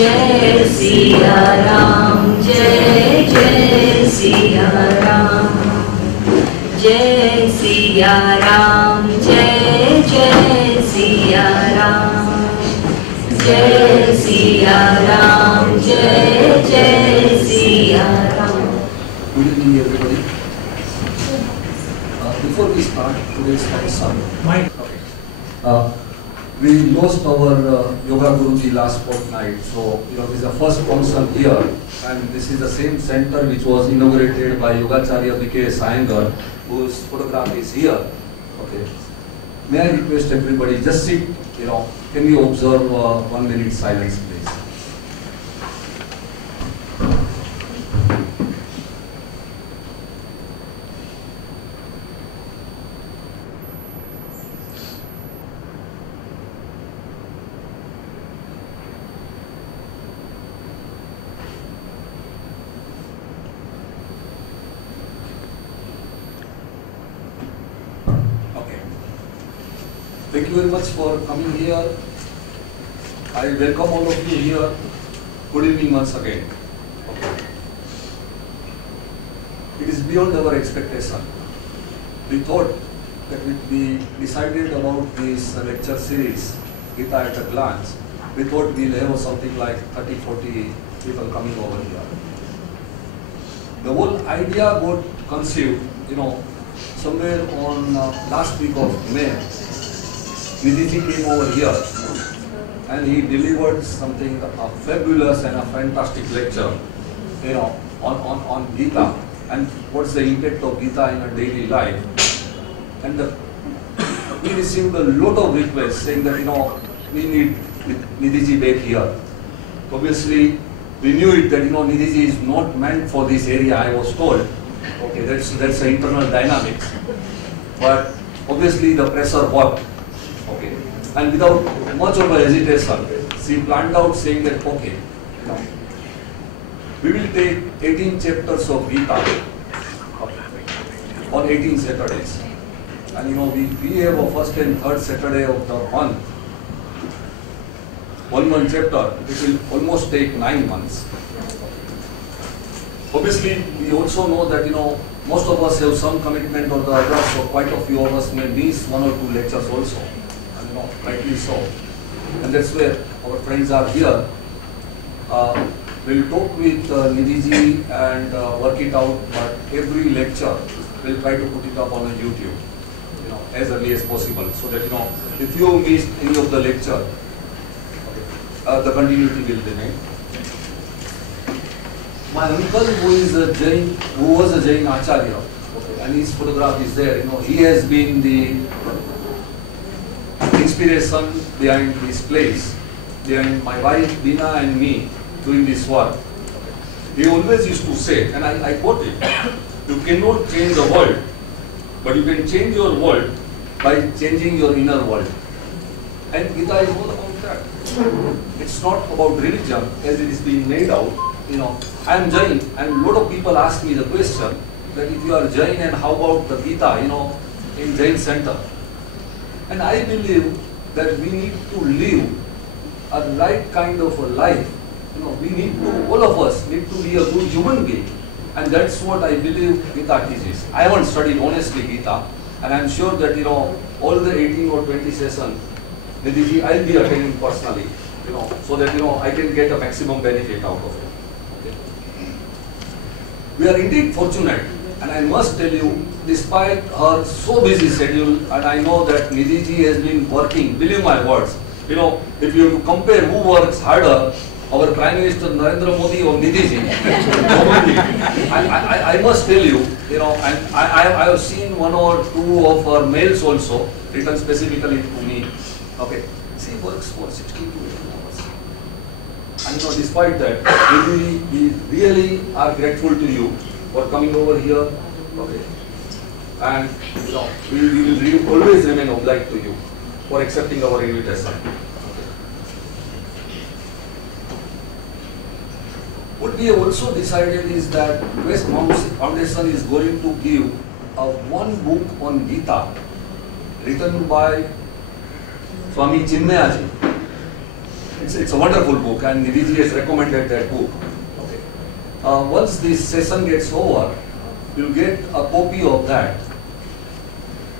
जय सिया राम, जय जय सिया राम, जय सिया राम, जय जय सिया राम, जय सिया राम, जय जय Siya Ram. Good evening, everybody. Before we start today's lesson, we lost our yoga guruji last fortnight, so this is the first function here, and this is the same center which was inaugurated by Yogacharya B.K. Iyengar, whose photograph is here. Okay. May I request everybody just sit. Can we observe 1 minute silence, please? Thank you very much for coming here. I welcome all of you here. Good evening once again. Okay. It is beyond our expectation. We thought that we decided about this lecture series, Geeta at a glance. We thought we'll have something like 30-40 people coming over here. The whole idea got conceived, somewhere on last week of May. Nidhi came over here and he delivered something fabulous and a fantastic lecture, on Geeta and what's the impact of Geeta in a daily life. And we received a lot of requests saying that we need Nidhi back here. Obviously, we knew it that Nidhi is not meant for this area. I was told, okay, that's the internal dynamics. But obviously, the pressure worked. Okay. And without much of a hesitation, she planned out saying that, okay, we will take 18 chapters of Geeta on 18 Saturdays. And we have a first and third Saturday of the month. 1 month chapter, it will almost take 9 months. Obviously, we also know that, most of us have some commitment or the other, so quite a few of us may miss 1 or 2 lectures also. Rightly so. And that's where our friends are here. We'll talk with Nidhi and work it out, but every lecture we'll try to put it up on a YouTube, as early as possible, so that if you missed any of the lecture, the continuity will remain. My uncle, who was a Jain Acharya, and his photograph is there. He has been the inspiration behind this place, behind my wife Beena and me doing this work. He always used to say, and I quote it, you cannot change the world, but you can change your world by changing your inner world. And Geeta is all about that. It's not about religion as it is being made out. I am Jain, and a lot of people ask me the question that if you are Jain, and how about the Geeta, in Jain Center? And I believe that we need to live a right kind of a life. All of us need to be a good human being. And that's what I believe Geeta teaches. I haven't studied honestly Geeta, and I'm sure that, all the 18 or 20 sessions, Nidhi, I'll be attending personally, so that, I can get a maximum benefit out of it. Okay. We are indeed fortunate. And I must tell you, despite her so busy schedule, and I know that Nidhi has been working, believe my words, if you compare who works harder, our Prime Minister Narendra Modi or Nidhi, I must tell you, and I have seen 1 or 2 of her mails also, written specifically to me. Okay, she works for 16 to 18 hours. And despite that, we really are grateful to you for coming over here, okay, and we will always remain obliged to you for accepting our invitation. Okay. What we have also decided is that West Foundation is going to give one book on Geeta written by Swami Chinmayaji. It's a wonderful book, and Nidhi has recommended that book. Okay. Once this session gets over, you'll get a copy of that.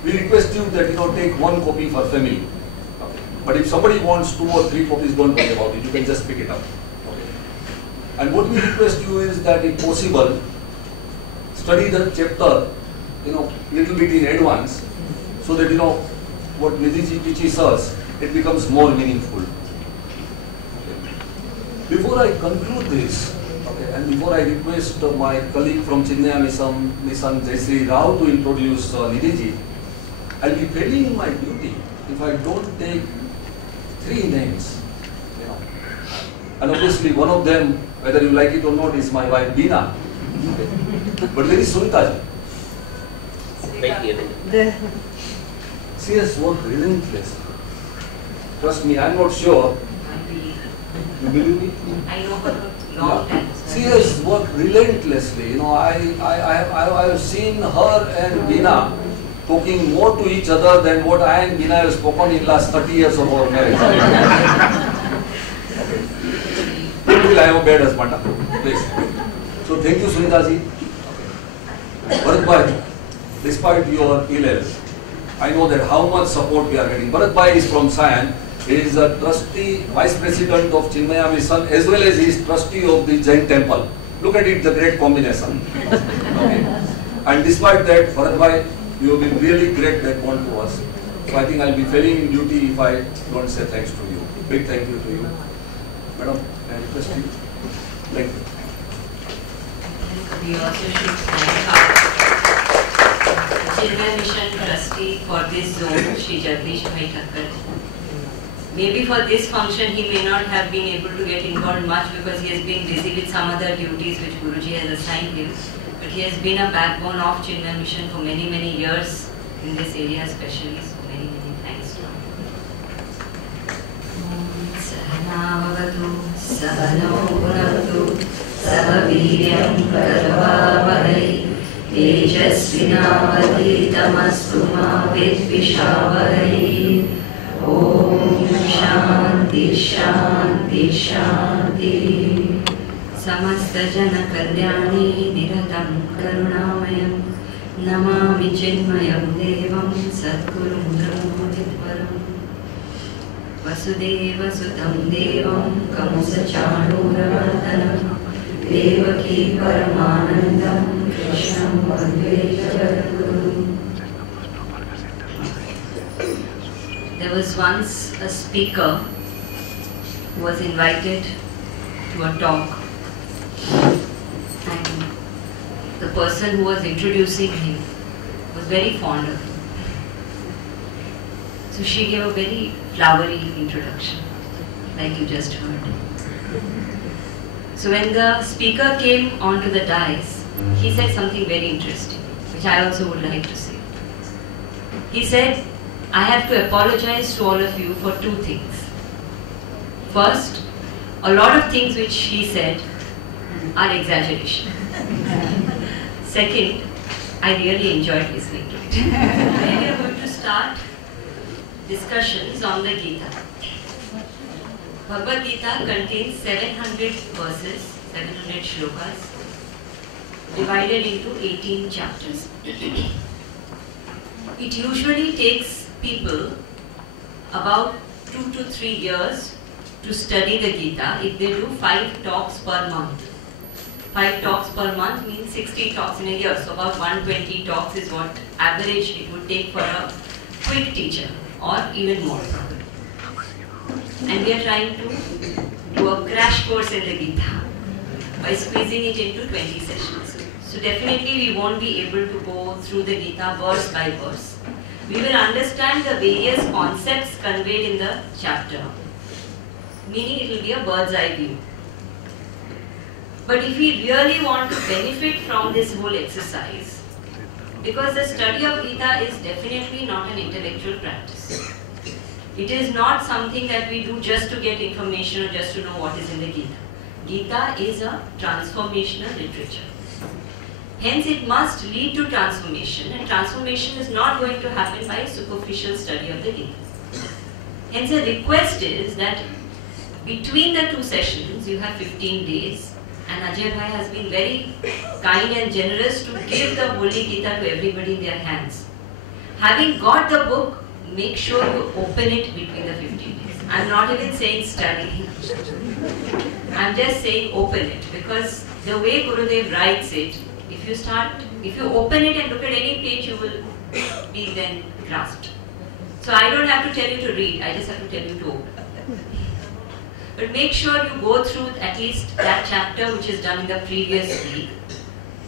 We request you that take one copy for family. Okay. But if somebody wants 2 or 3 copies, don't worry about it. You can just pick it up. Okay. And what we request you is that, if possible, study the chapter, little bit in advance, so that what Nidhi teaches us, it becomes more meaningful. Okay. Before I conclude this, and before I request my colleague from Chinmaya Mission, Jayshree Rao, to introduce Nidhi ji, I'll be failing in my duty if I don't take 3 names. And obviously one of them, whether you like it or not, is my wife Beena. Okay. But there is Sunita ji. She has worked relentlessly. Trust me, I'm not sure. You believe me? I know her long time. She has worked relentlessly. I have seen her and Beena talking more to each other than what I and Geeta have spoken in last 30 years of our marriage. I am a bad husband. Please. So thank you, Sunita ji. Bharat bhai, despite your ill health, I know that how much support we are getting. Bharat bhai is from Sion. He is a trustee, vice president of Chinmaya Mission, as well as he is trustee of the Jain temple. Look at it, the great combination. Okay. And despite that, Bharat bhai, you have been really great backbone to us. So I think I'll be failing in duty if I don't say thanks to you. Big thank you to you. Madam, I request you. Thank you. We also should thank our Chinmaya Mission trustee for this zone, Shri Jagdish Bhai Thakkar. Maybe for this function he may not have been able to get involved much because he has been busy with some other duties which Guruji has assigned him. But he has been a backbone of Chinmaya Mission for many, many years in this area especially. So many, many thanks to him. Sahanavavatu, Sahano Bhunatu, Sahaviryam Karvavahai, Tejasvinavaditamastu ma Vidvishavahai. Om Shanti Shanti Shanti. Samasta Jana Kalyani Niratam Karunamayam Namami Chinmayam Devam Sadgurum Brahmaditvaram Vasudeva Sutam Devam Kamsa Chanuravartanam Devaki Paramanandam Krishnam Vande Jagadguru. There was once a speaker who was invited to a talk, and the person who was introducing him was very fond of him. So she gave a very flowery introduction, like you just heard. So when the speaker came onto the dais, he said something very interesting, which I also would like to say. He said, I have to apologize to all of you for 2 things. First, a lot of things which he said are exaggeration. Second, I really enjoyed listening to it. Today we are going to start discussions on the Gita. Bhagavad Gita contains 700 verses, 700 shlokas, divided into 18 chapters. It usually takes people about 2 to 3 years to study the Gita if they do 5 talks per month. 5 talks per month means 60 talks in a year. So about 120 talks is what average it would take for a quick teacher, or even more. And we are trying to do a crash course in the Gita by squeezing it into 20 sessions. So definitely we won't be able to go through the Gita verse by verse. We will understand the various concepts conveyed in the chapter, meaning it will be a bird's eye view. But if we really want to benefit from this whole exercise, because the study of Gita is definitely not an intellectual practice. It is not something that we do just to get information or just to know what is in the Gita. Gita is a transformational literature. Hence it must lead to transformation, and transformation is not going to happen by a superficial study of the Gita. Hence the request is that between the two sessions, you have 15 days. And Ajay Bhai has been very kind and generous to give the Holy Gita to everybody in their hands. Having got the book, make sure you open it between the 15 days. I'm not even saying study. I'm just saying open it, because the way Gurudev writes it, if you open it and look at any page, you will be then grasped. So I don't have to tell you to read, I just have to tell you to open. But make sure you go through at least that chapter which is done in the previous week,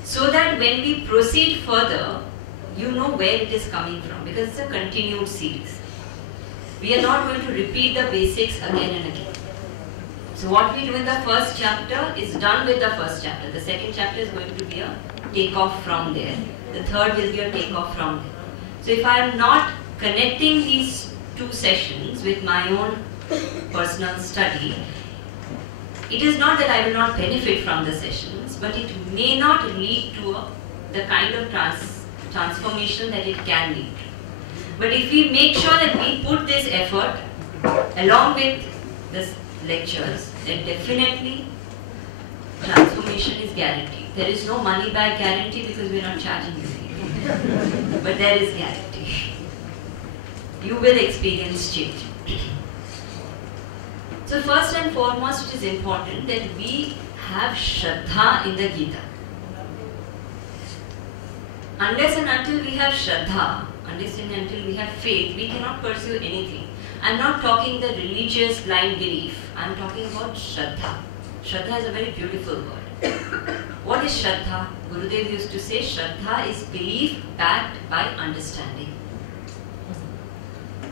so that when we proceed further, you know where it is coming from, because it's a continued series. We are not going to repeat the basics again and again. So what we do in the first chapter is done with the first chapter. The second chapter is going to be a takeoff from there. The third will be a takeoff from there. So if I am not connecting these two sessions with my own personal study, it is not that I will not benefit from the sessions, but it may not lead to the kind of transformation that it can lead to. But if we make sure that we put this effort along with the lectures, then definitely transformation is guaranteed. There is no money back guarantee because we are not charging you anything. But there is guarantee. You will experience change. So first and foremost, it is important that we have Shraddha in the Gita. Unless and until we have Shraddha, unless and until we have faith, we cannot pursue anything. I am not talking the religious blind belief. I am talking about Shraddha. Shraddha is a very beautiful word. What is Shraddha? Gurudev used to say Shraddha is belief backed by understanding.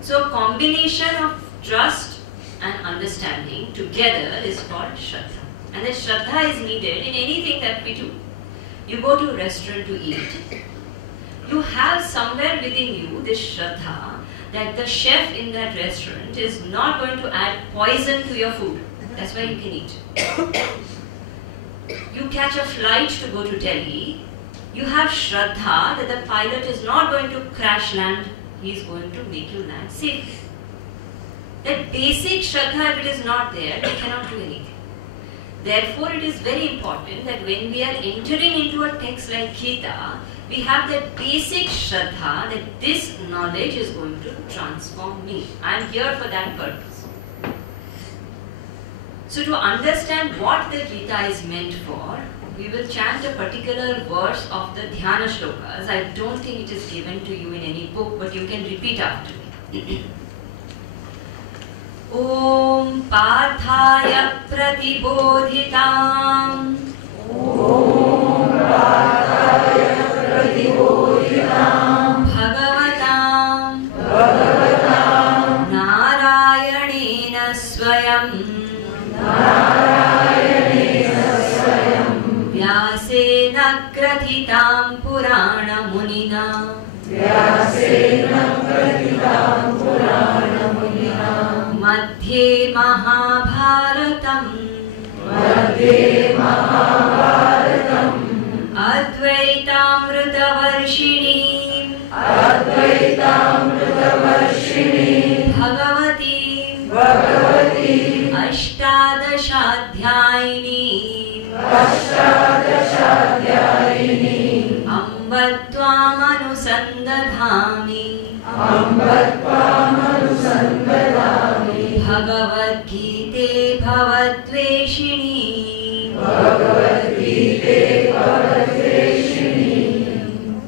So a combination of trust and understanding together is called Shraddha. And that Shraddha is needed in anything that we do. You go to a restaurant to eat. You have somewhere within you this Shraddha that the chef in that restaurant is not going to add poison to your food. That's why you can eat. You catch a flight to go to Delhi. You have Shraddha that the pilot is not going to crash land. He is going to make you land safely. That basic Shraddha, if it is not there, we cannot do anything. Therefore, it is very important that when we are entering into a text like Geeta, we have that basic Shraddha that this knowledge is going to transform me. I am here for that purpose. So to understand what the Gita is meant for, we will chant a particular verse of the Dhyana Shlokas. I don't think it is given to you in any book, but you can repeat after me. Om Parthaya Pratibodhitam. Om Parthaya Pratibodhitam. Bhagavatam Narayanena Swayam. Vyasena Krathitam Purana Munina. Madhye Mahabharatam. Advaitamritavarshini. Bhagavati. Ashtadashadhyayini. Ambattvamanusandathami. Bhagavad Gita Bhavatveshini.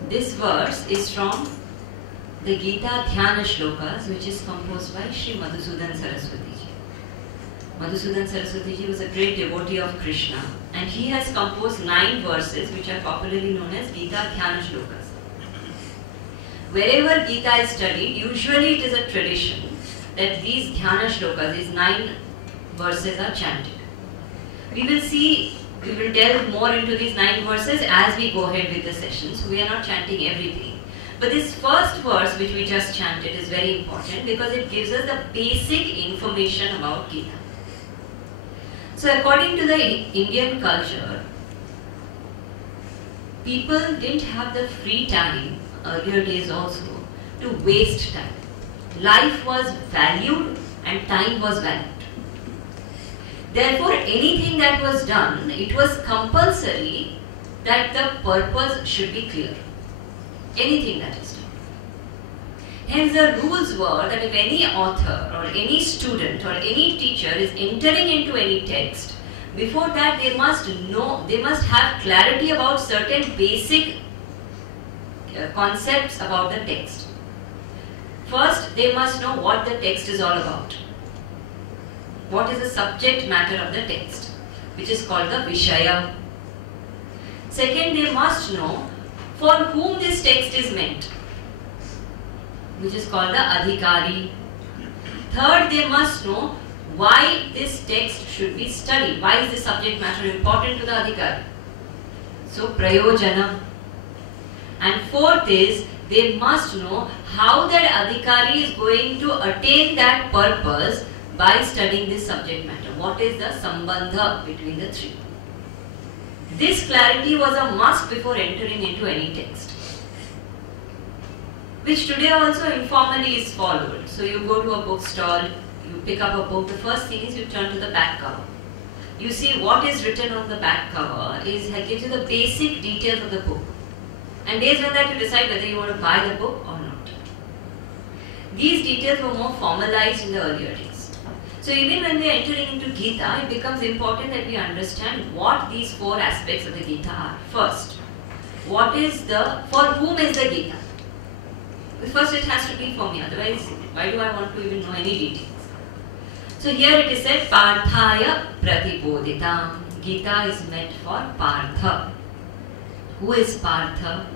This verse is from the Gita Dhyana Shlokas, which is composed by Sri Madhusudan Saraswati ji. Madhusudan Saraswati ji was a great devotee of Krishna, and he has composed 9 verses which are popularly known as Gita Dhyana Shlokas. Wherever Gita is studied, usually it is a tradition that these Dhyana Shlokas, these 9 verses are chanted. We will delve more into these 9 verses as we go ahead with the session, so we are not chanting everything. But this first verse which we just chanted is very important because it gives us the basic information about Gita. So according to the Indian culture, people didn't have the free time, earlier days also, to waste time. Life was valued and time was valued. Therefore, anything that was done, it was compulsory that the purpose should be clear. Anything that is done. Hence, the rules were that if any author or any student or any teacher is entering into any text, before that they must know, they must have clarity about certain basic concepts about the text. First, they must know what the text is all about. What is the subject matter of the text, which is called the Vishaya. Second, they must know for whom this text is meant, which is called the Adhikari. Third, they must know why this text should be studied. Why is this subject matter important to the Adhikari? So, Prayojana. And fourth is, they must know how that Adhikari is going to attain that purpose by studying this subject matter. What is the sambandha between the three? This clarity was a must before entering into any text, which today also informally is followed. So you go to a bookstall, you pick up a book, the first thing is you turn to the back cover. You see what is written on the back cover gives you the basic details of the book. And based on that you decide whether you want to buy the book or not. These details were more formalized in the earlier days. So even when we are entering into Geeta, it becomes important that we understand what these four aspects of the Geeta are. First, for whom is the Geeta? First it has to be for me, otherwise why do I want to even know any details? So here it is said, Parthaya Pratiboditam. Geeta is meant for Partha. Who is Partha?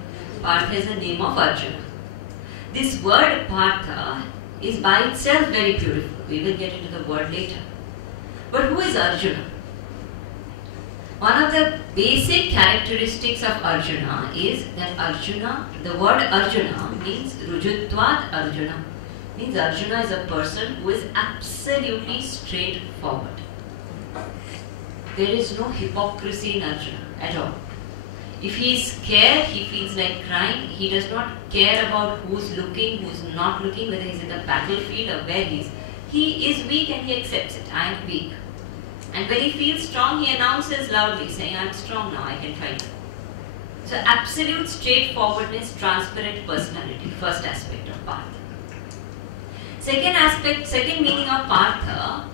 Partha is the name of Arjuna. This word Partha is by itself very beautiful. We will get into the word later. But who is Arjuna? One of the basic characteristics of Arjuna is that Arjuna, the word Arjuna means Rujutvat Arjuna. Means Arjuna is a person who is absolutely straightforward. There is no hypocrisy in Arjuna at all. If he is scared, he feels like crying, he does not care about who's looking, who's not looking, whether he's in the battlefield or where he is. He is weak and he accepts it. I am weak. And when he feels strong, he announces loudly, saying, I am strong now, I can fight. So absolute straightforwardness, transparent personality, first aspect of Partha. Second meaning of Partha,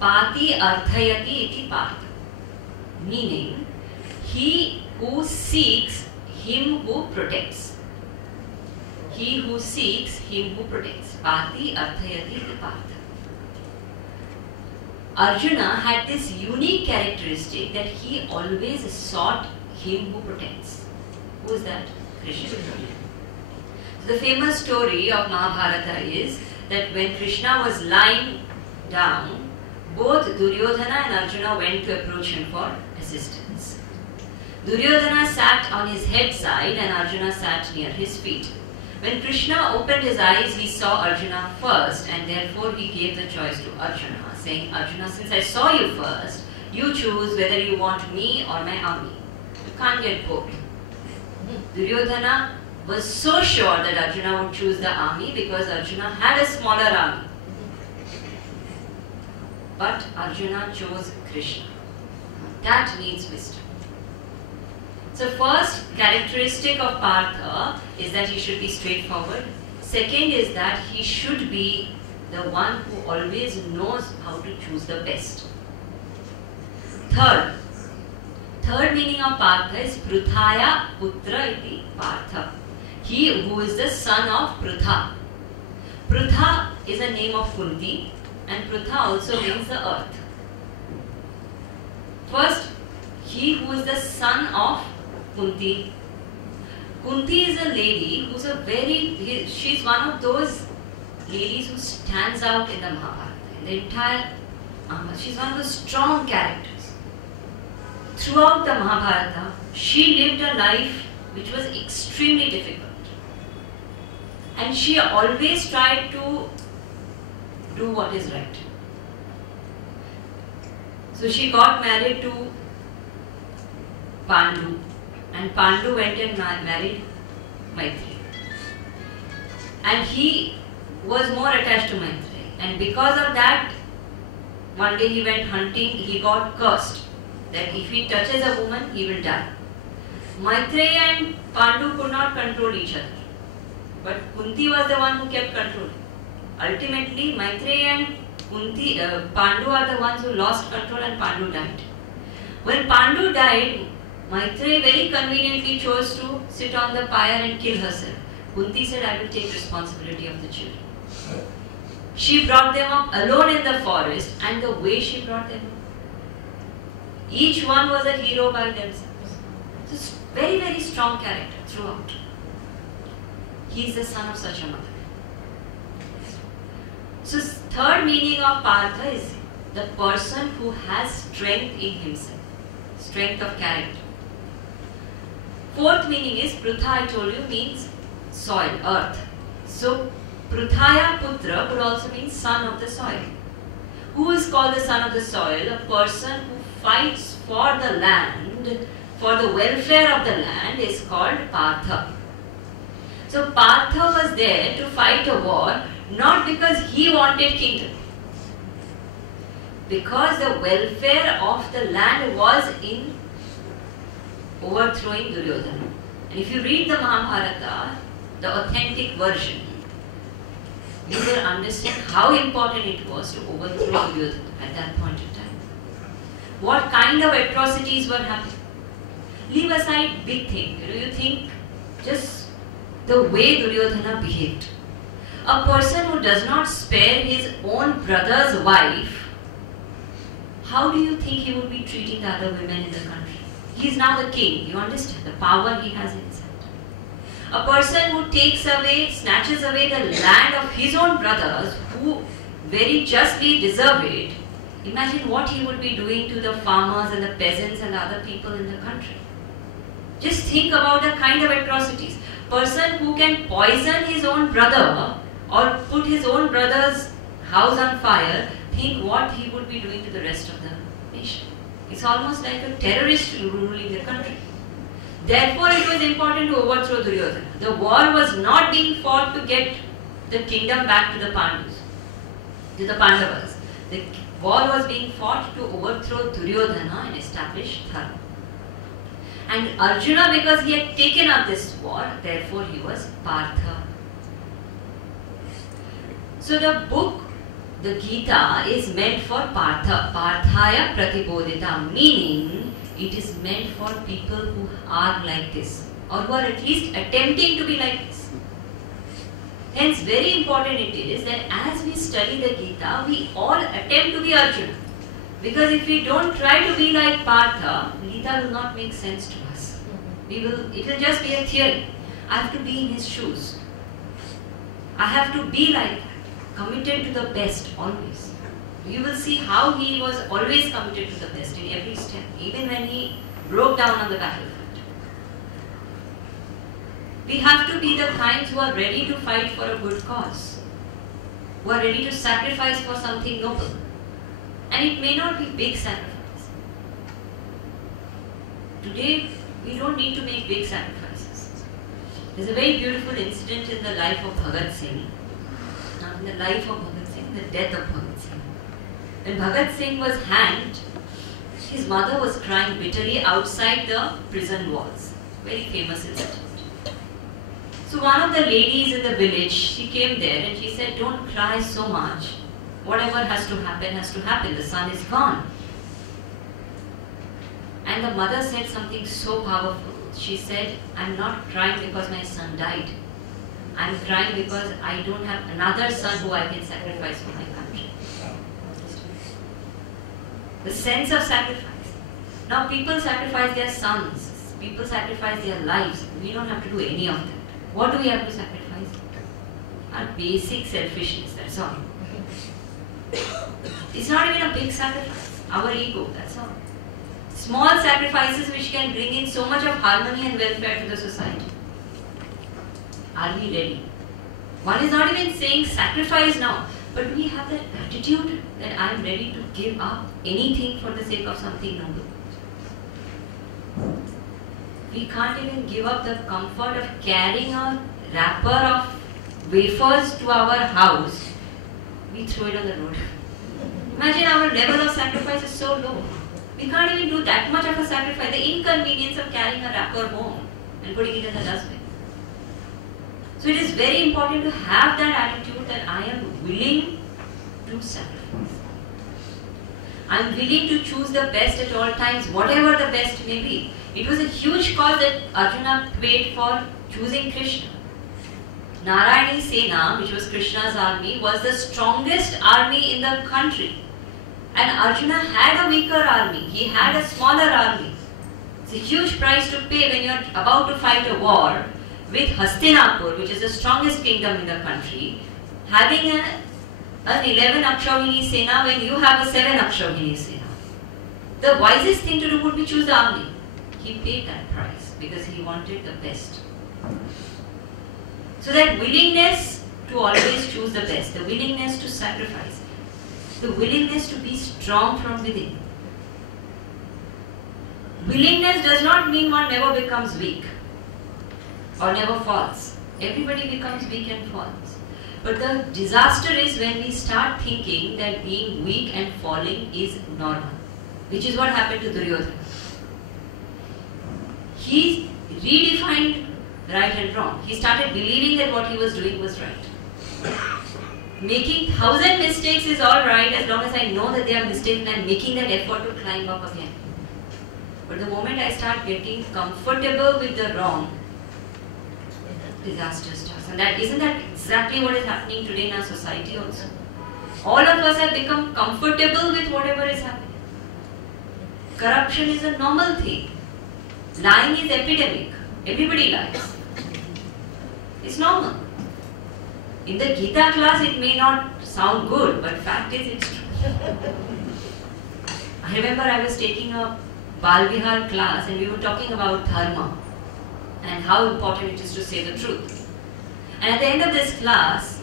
Pati Arthayati iti Partha. Meaning, he who seeks, him who protects. He who seeks, him who protects. Pati Arthayati iti Partha. Arjuna had this unique characteristic that he always sought him who protects. Who is that? Krishna. So the famous story of Mahabharata is that when Krishna was lying down, both Duryodhana and Arjuna went to approach him for assistance. Duryodhana sat on his head side and Arjuna sat near his feet. When Krishna opened his eyes, he saw Arjuna first and therefore he gave the choice to Arjuna, saying, Arjuna, since I saw you first, you choose whether you want me or my army. You can't get both. Duryodhana was so sure that Arjuna would choose the army because Arjuna had a smaller army. But Arjuna chose Krishna. That needs wisdom. So first characteristic of Partha is that he should be straightforward. Second is that he should be the one who always knows how to choose the best. Third meaning of Partha is Pruthaya Putra iti Partha. He who is the son of Prutha. Prutha is a name of Kunti and Prutha also means the earth. First, he who is the son of Kunti. Kunti is a lady who's she's one of those ladies who stands out in the Mahabharata. In the entire she's one of the strong characters. Throughout the Mahabharata, she lived a life which was extremely difficult. And she always tried to do what is right. So she got married to Pandu. And Pandu went and married Maitreyi. And he was more attached to Maitreyi. And because of that, One day he went hunting, he got cursed that if he touches a woman, he will die. Maitreya and Pandu could not control each other, but Kunti was the one who kept controlling. Ultimately, Maitreya and Pandu are the ones who lost control and Pandu died. When Pandu died, Maitreya very conveniently chose to sit on the pyre and kill herself. Kunti said, I will take responsibility of the children. She brought them up alone in the forest, and the way she brought them up, each one was a hero by themselves. So very, very strong character throughout. He is the son of such a mother. So third meaning of Partha is the person who has strength in himself, strength of character. Fourth meaning is Prutha, I told you, means soil, earth. So Pruthaya Putra could also mean son of the soil. Who is called the son of the soil? A person who fights for the land, for the welfare of the land is called Partha. So Partha was there to fight a war not because he wanted kingdom, because the welfare of the land was in overthrowing Duryodhana. And if you read the Mahabharata, the authentic version, you will understand how important it was to overthrow Duryodhana at that point in time. What kind of atrocities were happening? Leave aside big thing. You think just the way Duryodhana behaved. A person who does not spare his own brother's wife, how do you think he would be treating the other women in the country? He is now the king. You understand the power he has in his hand. A person who takes away, snatches away the land of his own brothers who very justly deserve it. Imagine what he would be doing to the farmers and the peasants and the other people in the country. Just think about the kind of atrocities. Person who can poison his own brother or put his own brother's house on fire, think what he would be doing to the rest of the nation. It's almost like a terrorist ruling the country. Therefore, it was important to overthrow Duryodhana. The war was not being fought to get the kingdom back to the Pandus, to the Pandavas. The war was being fought to overthrow Duryodhana and establish Dharma. And Arjuna, because he had taken up this war, therefore he was Partha. So the book, the Geeta, is meant for Partha, Parthaya Pratibodhita, meaning it is meant for people who are like this, or who are at least attempting to be like this. Hence, very important it is that as we study the Geeta, we all attempt to be Arjuna. Because if we don't try to be like Partha, Gita will not make sense to us. It will just be a theory. I have to be in his shoes. I have to be like that, committed to the best always. You will see how he was always committed to the best in every step, even when he broke down on the battlefield. We have to be the kinds who are ready to fight for a good cause, who are ready to sacrifice for something noble. And it may not be big sacrifice. Today, we don't need to make big sacrifices. There's a very beautiful incident in the life of Bhagat Singh. In the life of Bhagat Singh, the death of Bhagat Singh. When Bhagat Singh was hanged, his mother was crying bitterly outside the prison walls. Very famous incident. So one of the ladies in the village, she came there and she said, "Don't cry so much. Whatever has to happen. The son is gone." And the mother said something so powerful. She said, "I'm not crying because my son died. I'm crying because I don't have another son who I can sacrifice for my country." The sense of sacrifice. Now people sacrifice their sons. People sacrifice their lives. We don't have to do any of that. What do we have to sacrifice? Our basic selfishness, that's all. It's not even a big sacrifice. Our ego, that's all. Small sacrifices which can bring in so much of harmony and welfare to the society. Are we ready? One is not even saying sacrifice now, but we have that attitude that I am ready to give up anything for the sake of something noble. We can't even give up the comfort of carrying a wrapper of wafers to our house. We throw it on the road. Imagine our level of sacrifice is so low. We can't even do that much of a sacrifice. The inconvenience of carrying a wrapper home and putting it in the dustbin. So it is very important to have that attitude that I am willing to sacrifice. I am willing to choose the best at all times, whatever the best may be. It was a huge cause that Arjuna paid for choosing Krishna. Narayani Sena, which was Krishna's army, was the strongest army in the country. And Arjuna had a weaker army. He had a smaller army. It's a huge price to pay when you are about to fight a war with Hastinapur, which is the strongest kingdom in the country, having an 11 Akshavini Sena when you have a 7 Akshavini Sena. The wisest thing to do would be choose the army. He paid that price because he wanted the best. So that willingness to always choose the best, the willingness to sacrifice, the willingness to be strong from within. Willingness does not mean one never becomes weak or never falls. Everybody becomes weak and falls. But the disaster is when we start thinking that being weak and falling is normal, which is what happened to Duryodhana. He redefined right and wrong. He started believing that what he was doing was right. Making 1,000 mistakes is alright as long as I know that they are mistakes and I am making that effort to climb up again. But the moment I start getting comfortable with the wrong, disaster starts. And isn't that exactly what is happening today in our society also? All of us have become comfortable with whatever is happening. Corruption is a normal thing. Lying is epidemic. Everybody lies. It's normal. In the Geeta class it may not sound good, but fact is it's true. I remember I was taking a Bal Vihar class and we were talking about dharma and how important it is to say the truth. And at the end of this class,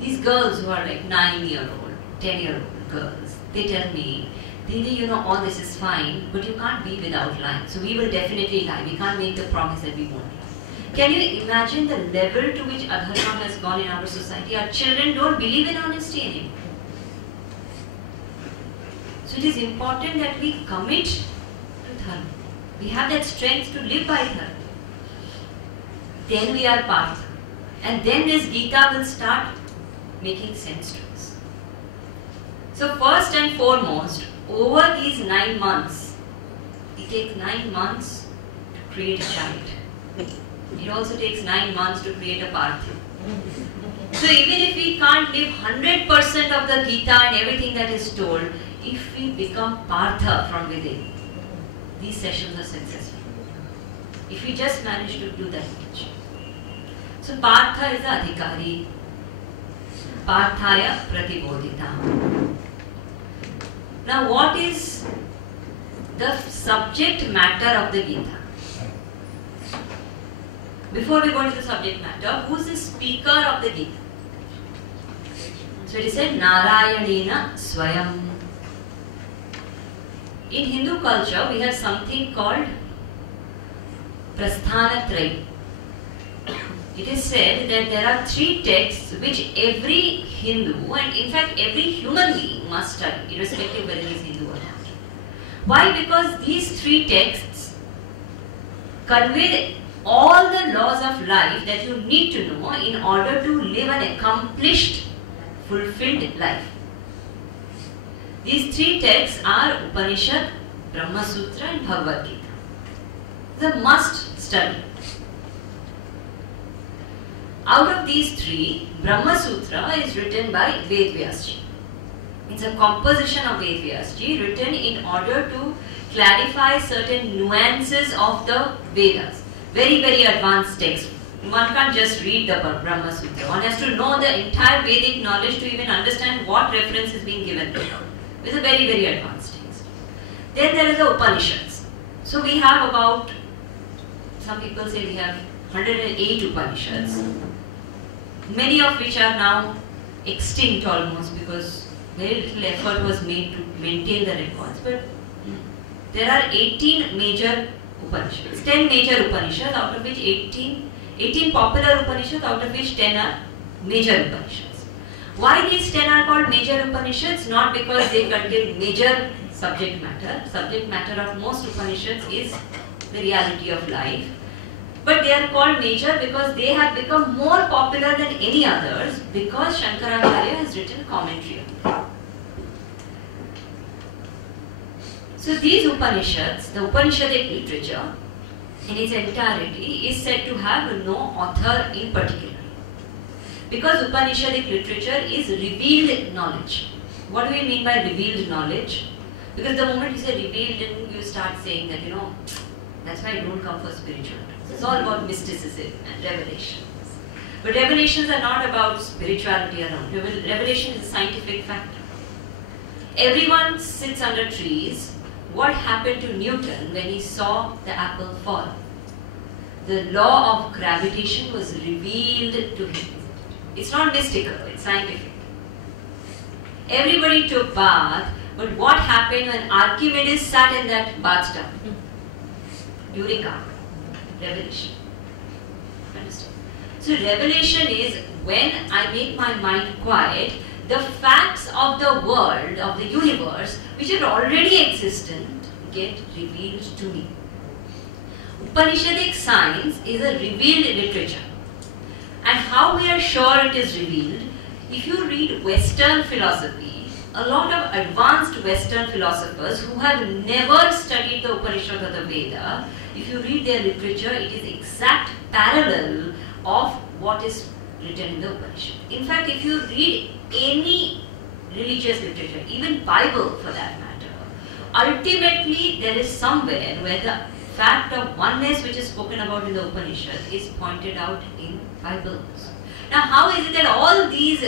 these girls who are like 9-year-old, 10-year-old girls, they tell me, Didi, you know, all this is fine, but you can't be without lying. So we will definitely lie. We can't make the promise that we won't lie. Can you imagine the level to which adharma has gone in our society? Our children don't believe in honesty anymore. So it is important that we commit to dharma. We have that strength to live by dharma. Then we are partha. And then this Geeta will start making sense to us. So first and foremost, over these 9 months, it takes 9 months to create a child. It also takes 9 months to create a partha. So even if we can't live 100% of the Geeta and everything that is told, if we become partha from within, these sessions are successful. If we just manage to do that much. So partha is the adhikari. Parthaya pratibodhita. Now what is the subject matter of the Geeta? Before we go into the subject matter, who is the speaker of the Geeta? So it is said Narayanena Swayam. In Hindu culture, we have something called Prasthanatrayi. It is said that there are 3 texts which every Hindu and in fact every human being must study, irrespective of whether he is Hindu or not. Why? Because these 3 texts convey all the laws of life that you need to know in order to live an accomplished, fulfilled life. These 3 texts are Upanishad, Brahma Sutra and Bhagavad Gita. It's a must study. Out of these 3, Brahma Sutra is written by Ved Vyasji. It's a composition of Ved Vyasji written in order to clarify certain nuances of the Vedas. Very, very advanced text. One can't just read the Brahma Sutra. One has to know the entire Vedic knowledge to even understand what reference is being given to it. It's a very, very advanced text. Then there is the Upanishads. So we have about, some people say we have 108 Upanishads. Many of which are now extinct almost because very little effort was made to maintain the records. But there are 18 major Upanishads, 10 major Upanishads, out of which 18 popular Upanishads, out of which 10 are major Upanishads. Why these 10 are called major Upanishads? Not because they contain major subject matter. Subject matter of most Upanishads is the reality of life. But they are called major because they have become more popular than any others because Shankaracharya has written commentary on them. So these Upanishads, the Upanishadic literature in its entirety is said to have no author in particular. Because Upanishadic literature is revealed knowledge. What do we mean by revealed knowledge? Because the moment you say revealed, then you start saying that, that's why I don't come for spiritual. It's all about mysticism and revelations. But revelations are not about spirituality alone. Revelation is a scientific factor. Everyone sits under trees. What happened to Newton when he saw the apple fall? The law of gravitation was revealed to him. It's not mystical, it's scientific. Everybody took bath, but what happened when Archimedes sat in that bathtub? Eureka. Revelation. Understand? So revelation is when I make my mind quiet, the facts of the world, of the universe, which are already existent, get revealed to me. Upanishadic science is a revealed literature. And how we are sure it is revealed? If you read Western philosophy, a lot of advanced Western philosophers who have never studied the Upanishad or the Veda, if you read their literature, it is exact parallel of what is written in the Upanishad. In fact, if you read any religious literature, even Bible for that matter, ultimately there is somewhere where the fact of oneness which is spoken about in the Upanishad is pointed out in Bibles. Now how is it that all these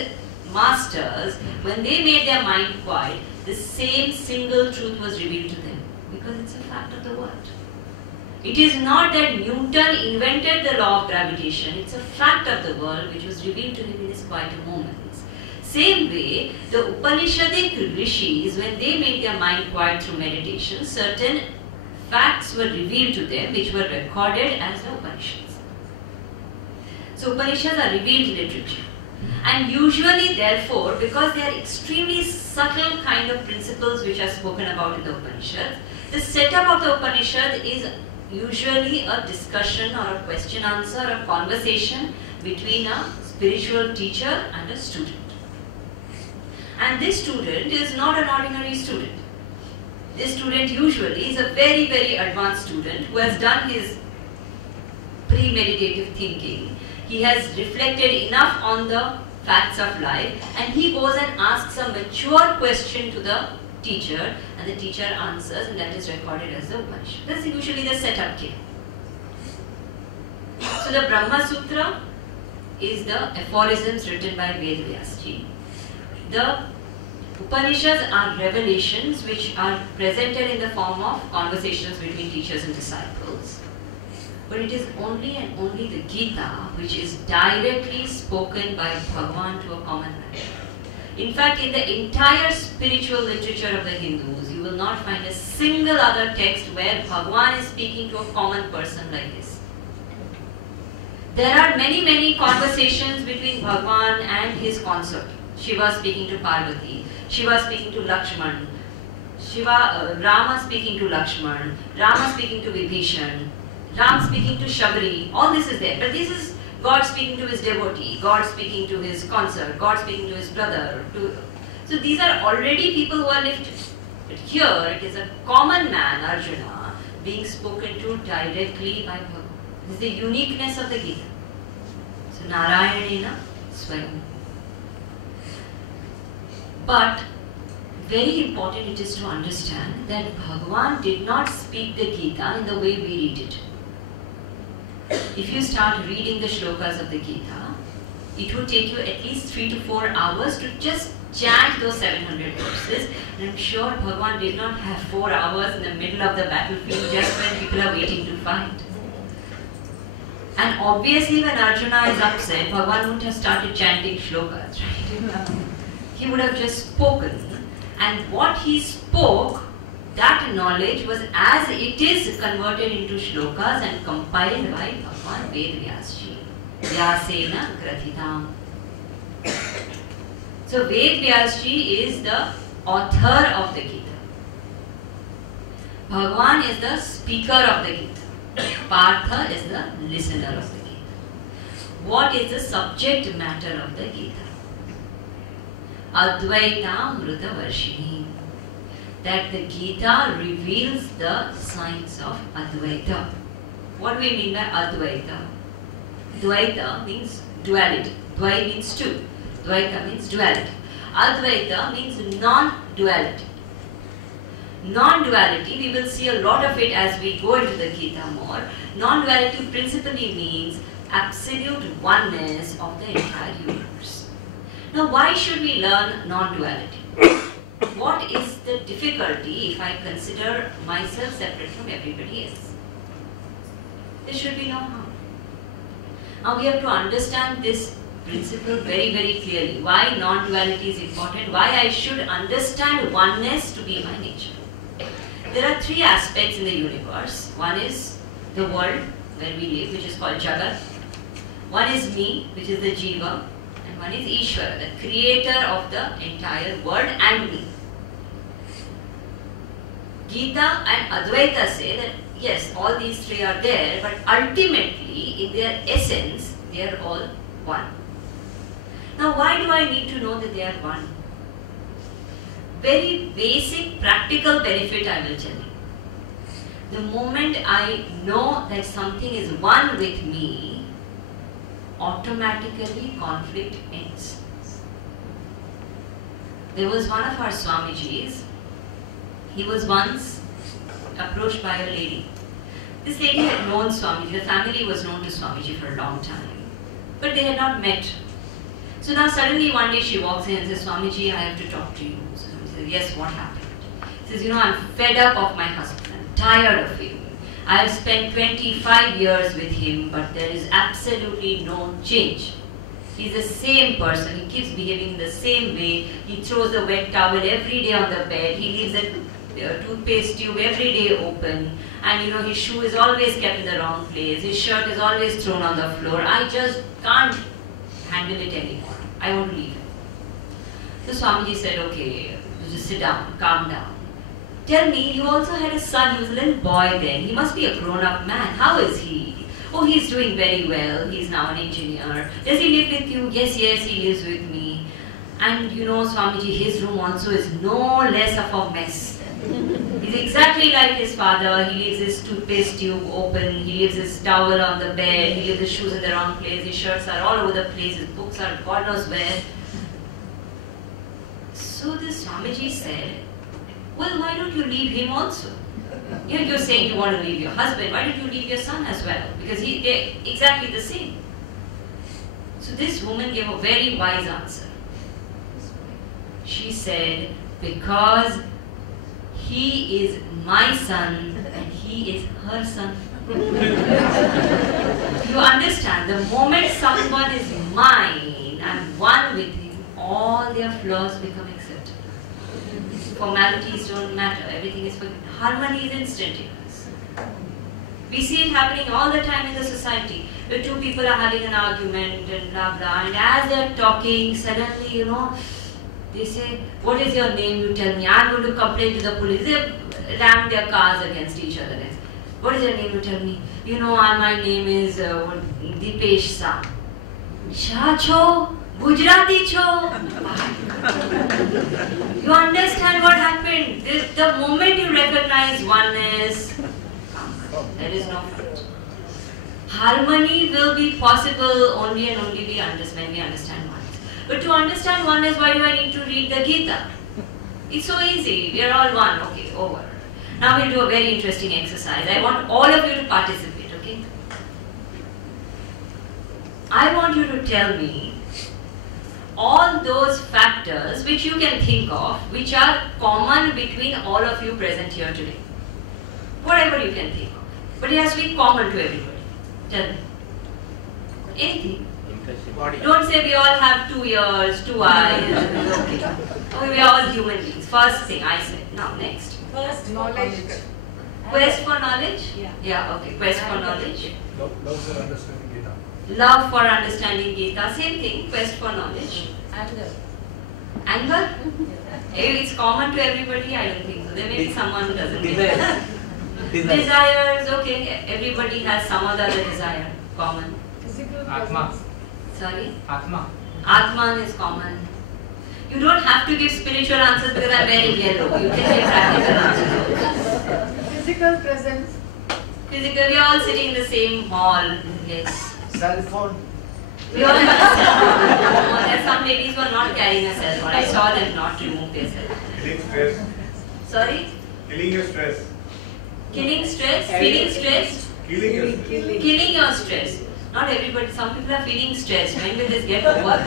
masters, when they made their mind quiet, the same single truth was revealed to them? Because it's a fact of the world. It is not that Newton invented the law of gravitation, it's a fact of the world which was revealed to him in his quieter moments. Same way, the Upanishadic rishis, when they made their mind quiet through meditation, certain facts were revealed to them which were recorded as the Upanishads. So Upanishads are revealed literature. And usually therefore, because they are extremely subtle kind of principles which are spoken about in the Upanishads, the setup of the Upanishad is usually a discussion or a question answer or conversation between a spiritual teacher and a student. And this student is not an ordinary student. This student usually is a very, very advanced student who has done his premeditative thinking. He has reflected enough on the facts of life and he goes and asks a mature question to the teacher and the teacher answers and that is recorded as the Upanishad. That's usually the setup here. So the Brahma Sutra is the aphorisms written by Ved Vyasji. The Upanishads are revelations which are presented in the form of conversations between teachers and disciples. But it is only and only the Geeta which is directly spoken by Bhagavan to a common man. In fact, in the entire spiritual literature of the Hindus, you will not find a single other text where Bhagavan is speaking to a common person like this. There are many, many conversations between Bhagavan and his consort. Shiva speaking to Parvati, Shiva speaking to Lakshman, Rama speaking to Lakshman, Rama speaking to Vibhishan, Ram speaking to Shabari, all this is there. But this is God speaking to his devotee, God speaking to his consort, God speaking to his brother. So these are already people who are lifted. But here it is a common man, Arjuna, being spoken to directly by Bhagavan. This is the uniqueness of the Gita. So Narayanena Swayam. But very important it is to understand that Bhagavan did not speak the Gita in the way we read it. If you start reading the shlokas of the Gita, it would take you at least 3 to 4 hours to just chant those 700 verses. And I'm sure Bhagavan did not have 4 hours in the middle of the battlefield just when people are waiting to fight. And obviously when Arjuna is upset, Bhagavan wouldn't have started chanting shlokas, right? He would have just spoken. And what he spoke, that knowledge was as it is converted into shlokas and compiled by Bhagavan Ved Vyasji. Vyasena Grathitam. So Ved Vyasji is the author of the Gita. Bhagwan is the speaker of the Gita. Partha is the listener of the Gita. What is the subject matter of the Gita? Advaita Mrita Varshini. That the Gita reveals the signs of Advaita. What do we mean by Advaita? Dvaita means duality. Dvai means two. Dvaita means duality. Advaita means non-duality. Non-duality, we will see a lot of it as we go into the Gita more. Non-duality principally means absolute oneness of the entire universe. Now, why should we learn non-duality? What is the difficulty if I consider myself separate from everybody else? There should be no harm. Now, we have to understand this principle very, very clearly. Why non-duality is important, why I should understand oneness to be my nature. There are three aspects in the universe. One is the world where we live, which is called Jagat. One is me, which is the Jiva. And one is Ishvara, the creator of the entire world and me. Gita and Advaita say that yes, all these three are there, but ultimately, in their essence, they are all one. Now, why do I need to know that they are one? Very basic practical benefit I will tell you. The moment I know that something is one with me, automatically conflict ends. There was one of our Swamijis. He was once approached by a lady. This lady had known Swamiji. The family was known to Swamiji for a long time, but they had not met. So now suddenly one day she walks in and says, Swamiji, I have to talk to you. So Swamiji says, yes, what happened? He says, I'm fed up of my husband. I'm tired of him. I have spent 25 years with him, but there is absolutely no change. He's the same person. He keeps behaving the same way. He throws a wet towel every day on the bed. He leaves a toothpaste tube every day open. And his shoe is always kept in the wrong place. His shirt is always thrown on the floor. I just can't handle it anymore. I want to leave him. So Swamiji said, okay, just sit down, calm down. Tell me, you also had a son. He was a little boy then. He must be a grown-up man. How is he? Oh, he's doing very well. He's now an engineer. Does he live with you? Yes, he lives with me. And Swamiji, his room also is no less of a mess. He's exactly like his father. He leaves his toothpaste tube open. He leaves his towel on the bed. He leaves his shoes in the wrong place. His shirts are all over the place. His books are God knows where. So the Swamiji said, well, why don't you leave him also? You're saying you want to leave your husband. Why don't you leave your son as well? Because they're exactly the same. So this woman gave a very wise answer. She said, because he is my son and he is her son. You understand, the moment someone is mine, I'm one with him, all their flaws become acceptable. Formalities don't matter, everything is forgiven. Harmony is instantaneous. We see it happening all the time in the society. The two people are having an argument and blah blah, and as they're talking, suddenly, they say, what is your name? You tell me. I'm going to complain to the police. They ram their cars against each other. What is your name? You tell me. My name is Dipesh Sa. Shah cho, Gujarati cho. You understand what happened? The moment you recognize oneness, there is no fight. Harmony will be possible only and only when we understand oneness. But to understand oneness, why do I need to read the Gita? It's so easy. We are all one. Okay, over. Now we'll do a very interesting exercise. I want all of you to participate, okay? I want you to tell me all those factors which you can think of, which are common between all of you present here today. Whatever you can think of. But it has to be common to everybody. Tell me. Anything. Don't say we all have 2 ears, 2 eyes. Okay. We are all human beings. First thing I said. Now next. First, knowledge. Quest for knowledge? Yeah. Okay. Quest for knowledge. Love for understanding Gita. Love for understanding Gita. Same thing. Quest for knowledge. Anger. Anger? It's common to everybody? I don't think so. There may be someone who doesn't get it. Desires, okay. Everybody has some other desire. Common. Atma. Sorry? Atma. Atman is common. You don't have to give spiritual answers because I'm wearing yellow. You can give practical answers. Physical presence. Physical, we are all sitting in the same hall. Yes. Cell phone. We all have a cell phone. No, there are some ladies who are not carrying a cell phone. I saw them not remove their cell phone. Killing stress. Sorry? Killing your stress. Killing stress? Feeling stress? Killing your stress. Killing your stress. Not everybody. Some people are feeling stressed. When will this get over?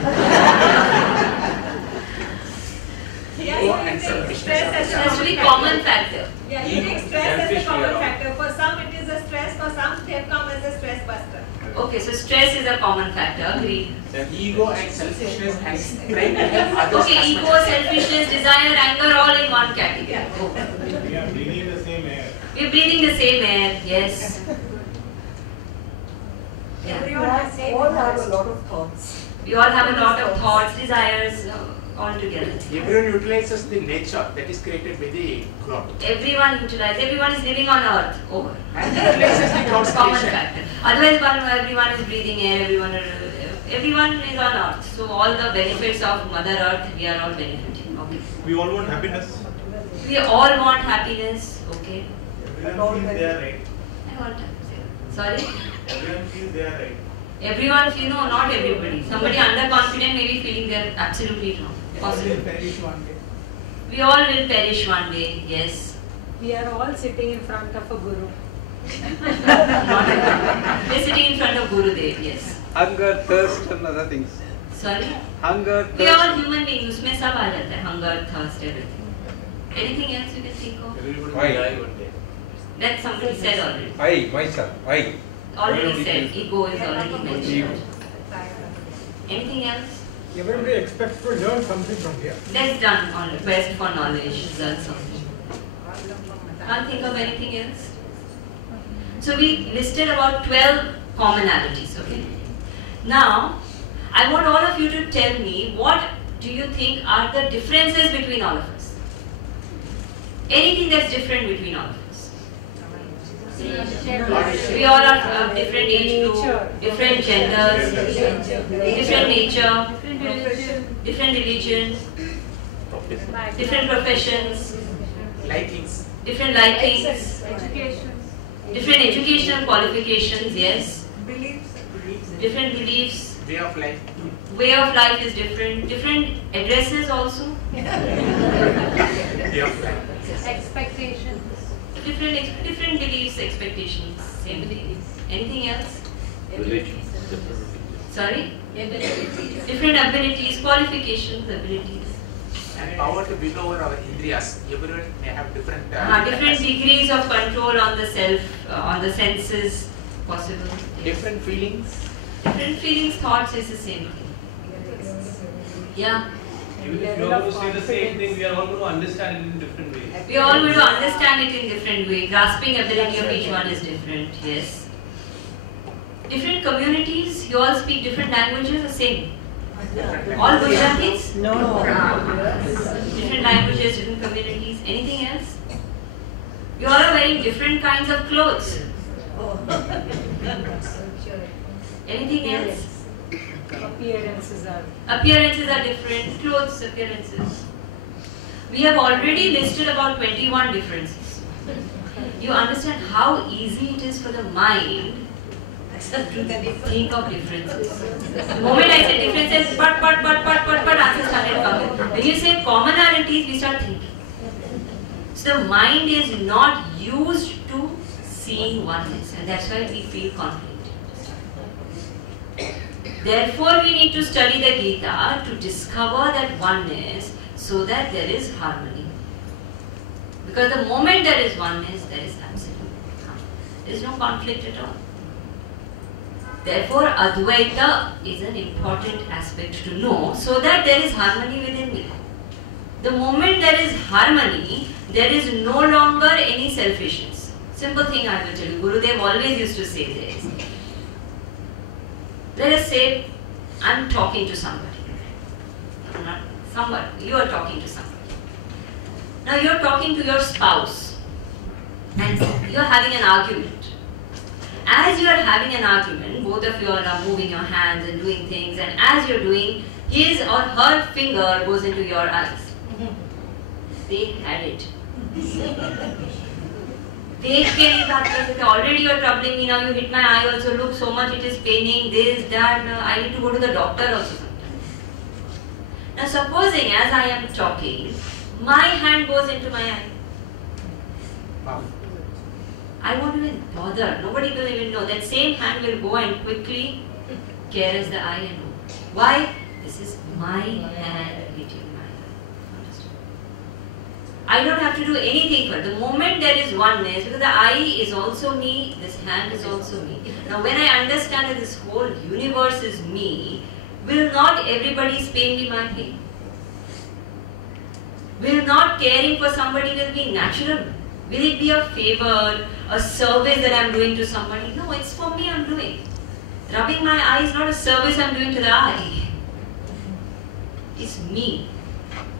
Stress It has to be common factor. Yeah, you take stress as a common factor. For some it is a stress, for some they come as a stress buster. Okay, so stress is a common factor. Agreed. The ego and selfishness and trying to help others. Okay, as ego, much as selfishness, desire, anger, all in one category. We are breathing the same air. We're breathing the same air. Yes. Everyone has all have a lot of thoughts. We all have a lot of thoughts, desires, all together. Everyone utilizes the nature that is created by the God. Everyone is living on earth. Over. And he utilizes the God's Common creation. factor. Otherwise, everyone is breathing air, everyone is on earth. So all the benefits of Mother Earth, we are all benefiting. Okay. We all want happiness. We all want happiness. Okay. Everyone feels they are right. I want happiness. Sorry? Everyone feels they are right. Everyone feel, no, not everybody. Somebody underconfident may be feeling they are absolutely wrong. Possible. perish one day. We all will perish one day, yes. We are all sitting in front of a guru. Not everybody. We're sitting in front of Gurudev, yes. Hunger, thirst and other things. Sorry? Hunger, We are thirst. all human beings, उसमें सब आ जाता है, hunger, thirst, everything. Anything else you can think of? Everyone Why? will die one day. That somebody said already. I, myself, I. Already said, ego is already mentioned. Anything else? Everybody expects to learn something from here. That's done on quest for knowledge, learn something. Can't think of anything else? So we listed about 12 commonalities, okay? Now, I want all of you to tell me what do you think are the differences between all of us? Anything that's different between all of us? We all are of different age group, different genders, different nature, different religion, different professions, Likings. different likings, Education. different educational qualifications, yes, Beliefs. different beliefs, Way of life. way of life is different addresses also, Way of life. Expectations. different beliefs, expectations, same thing. Anything else? Sorry? Different abilities, qualifications, abilities. And power to win over our indriyas. Everyone may have different. Different degrees of control on the self, on the senses, possible. Different feelings. Different feelings, thoughts is the same thing. Yeah. Even if you are going to say the same thing, we are all going to understand it in different ways. We all will understand it in different way. Grasping ability of each one is different, yes. Different communities, you all speak different languages, the same. All Gujaratis? No. Different languages, different communities. Anything else? You all are wearing different kinds of clothes. Anything else? Appearances are different, clothes appearances. We have already listed about 21 differences. You understand how easy it is for the mind to think of differences. The moment I say differences, but, answers started coming. When you say commonalities, we start thinking. So the mind is not used to seeing oneness, and that's why we feel conflict. Therefore, we need to study the Gita to discover that oneness so that there is harmony. Because the moment there is oneness, there is absolute harmony. There is no conflict at all. Therefore, Advaita is an important aspect to know so that there is harmony within me. The moment there is harmony, there is no longer any selfishness. Simple thing I will tell you. Gurudev always used to say this. Let us say, I am talking to somebody. someone, you are talking to somebody. Now you are talking to your spouse and you are having an argument. As you are having an argument, both of you are moving your hands and doing things, and as you are doing, his or her finger goes into your eyes. They had it. Already you are troubling me, now you hit my eye also, look so much it is paining, this, that, I need to go to the doctor also sometimes. Now supposing as I am talking, my hand goes into my eye. I won't even bother, nobody will even know. That same hand will go and quickly caress the eye and go. Why? This is my hand hitting my eye. Understand? I don't have to do anything for it. The moment there is oneness, because the eye is also me, this hand is also me. Now when I understand that this whole universe is me, will not everybody's pain be my pain? Will not caring for somebody will be natural? Will it be a favor, a service that I am doing to somebody? No, it's for me I am doing. Rubbing my eye is not a service I am doing to the eye. It's me.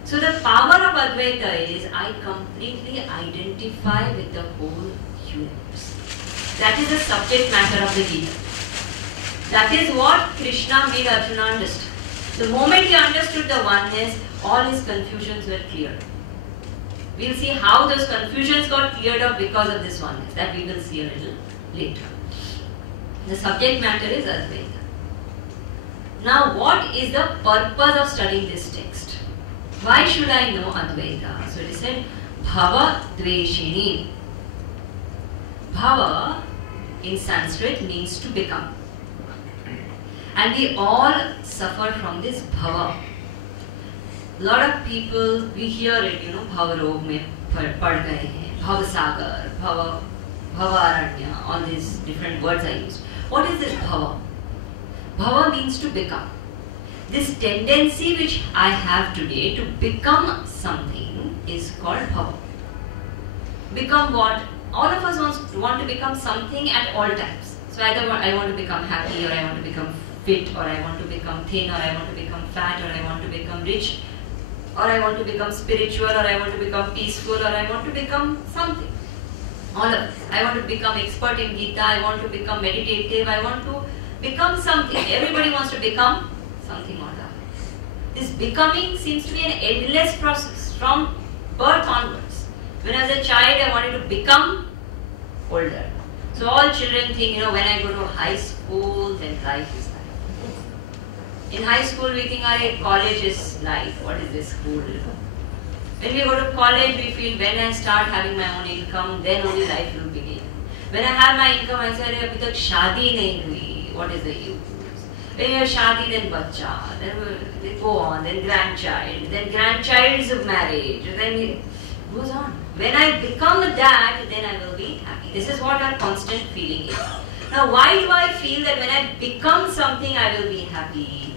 So the power of Advaita is I completely identify with the whole universe. That is the subject matter of the Gita. That is what Krishna made Arjuna understand. The moment he understood the oneness, all his confusions were cleared. We will see how those confusions got cleared up because of this oneness. That we will see a little later. The subject matter is Advaita. Now what is the purpose of studying this text? Why should I know Advaita? So it is said, Bhava Dveshini. Bhava in Sanskrit means to become. And we all suffer from this bhava. Lot of people, we hear it, bhava rog mein pad gaye hain, bhava sagar, bhavaranya, all these different words I used. What is this bhava? Bhava means to become. This tendency which I have today to become something is called bhava. Become what? All of us want to become something at all times. So either I want to become happy, or I want to become fit, or I want to become thin, or I want to become fat, or I want to become rich, or I want to become spiritual, or I want to become peaceful, or I want to become something. All of this. I want to become expert in Geeta, I want to become meditative, I want to become something. Everybody wants to become something or the other. This becoming seems to be an endless process from birth onwards. When I was a child, I wanted to become older. So all children think, when I go to high school, then life is life. In high school, we think, college is life. What is this school? When we go to college, we feel when I start having my own income, then only life will begin. When I have my income, I say, abhi tak shaadi nahi hui. What is the use? When you have shaadi, then bacha, then they go on, then grandchild, then grandchild's marriage, then it goes on. When I become that, then I will be happy. This is what our constant feeling is. Now, why do I feel that when I become something, I will be happy?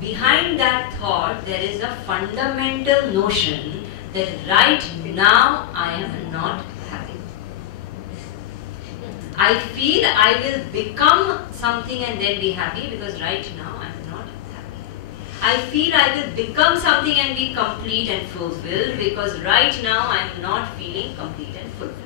Behind that thought, there is a fundamental notion that right now I am not happy. I feel I will become something and then be happy because right now I am not happy. I feel I will become something and be complete and fulfilled because right now I am not feeling complete and fulfilled.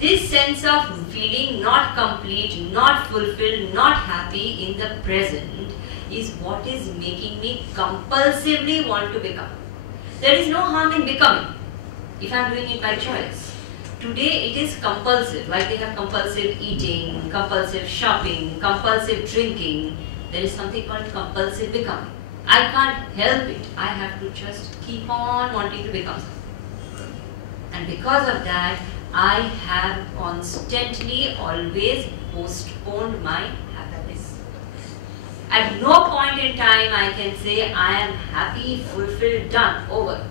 This sense of feeling not complete, not fulfilled, not happy in the present is what is making me compulsively want to become. There is no harm in becoming if I am doing it by choice. Today it is compulsive, like they have compulsive eating, compulsive shopping, compulsive drinking. There is something called compulsive becoming. I can't help it. I have to just keep on wanting to become something. And because of that, I have constantly always postponed my happiness. At no point in time I can say I am happy, fulfilled, done, over.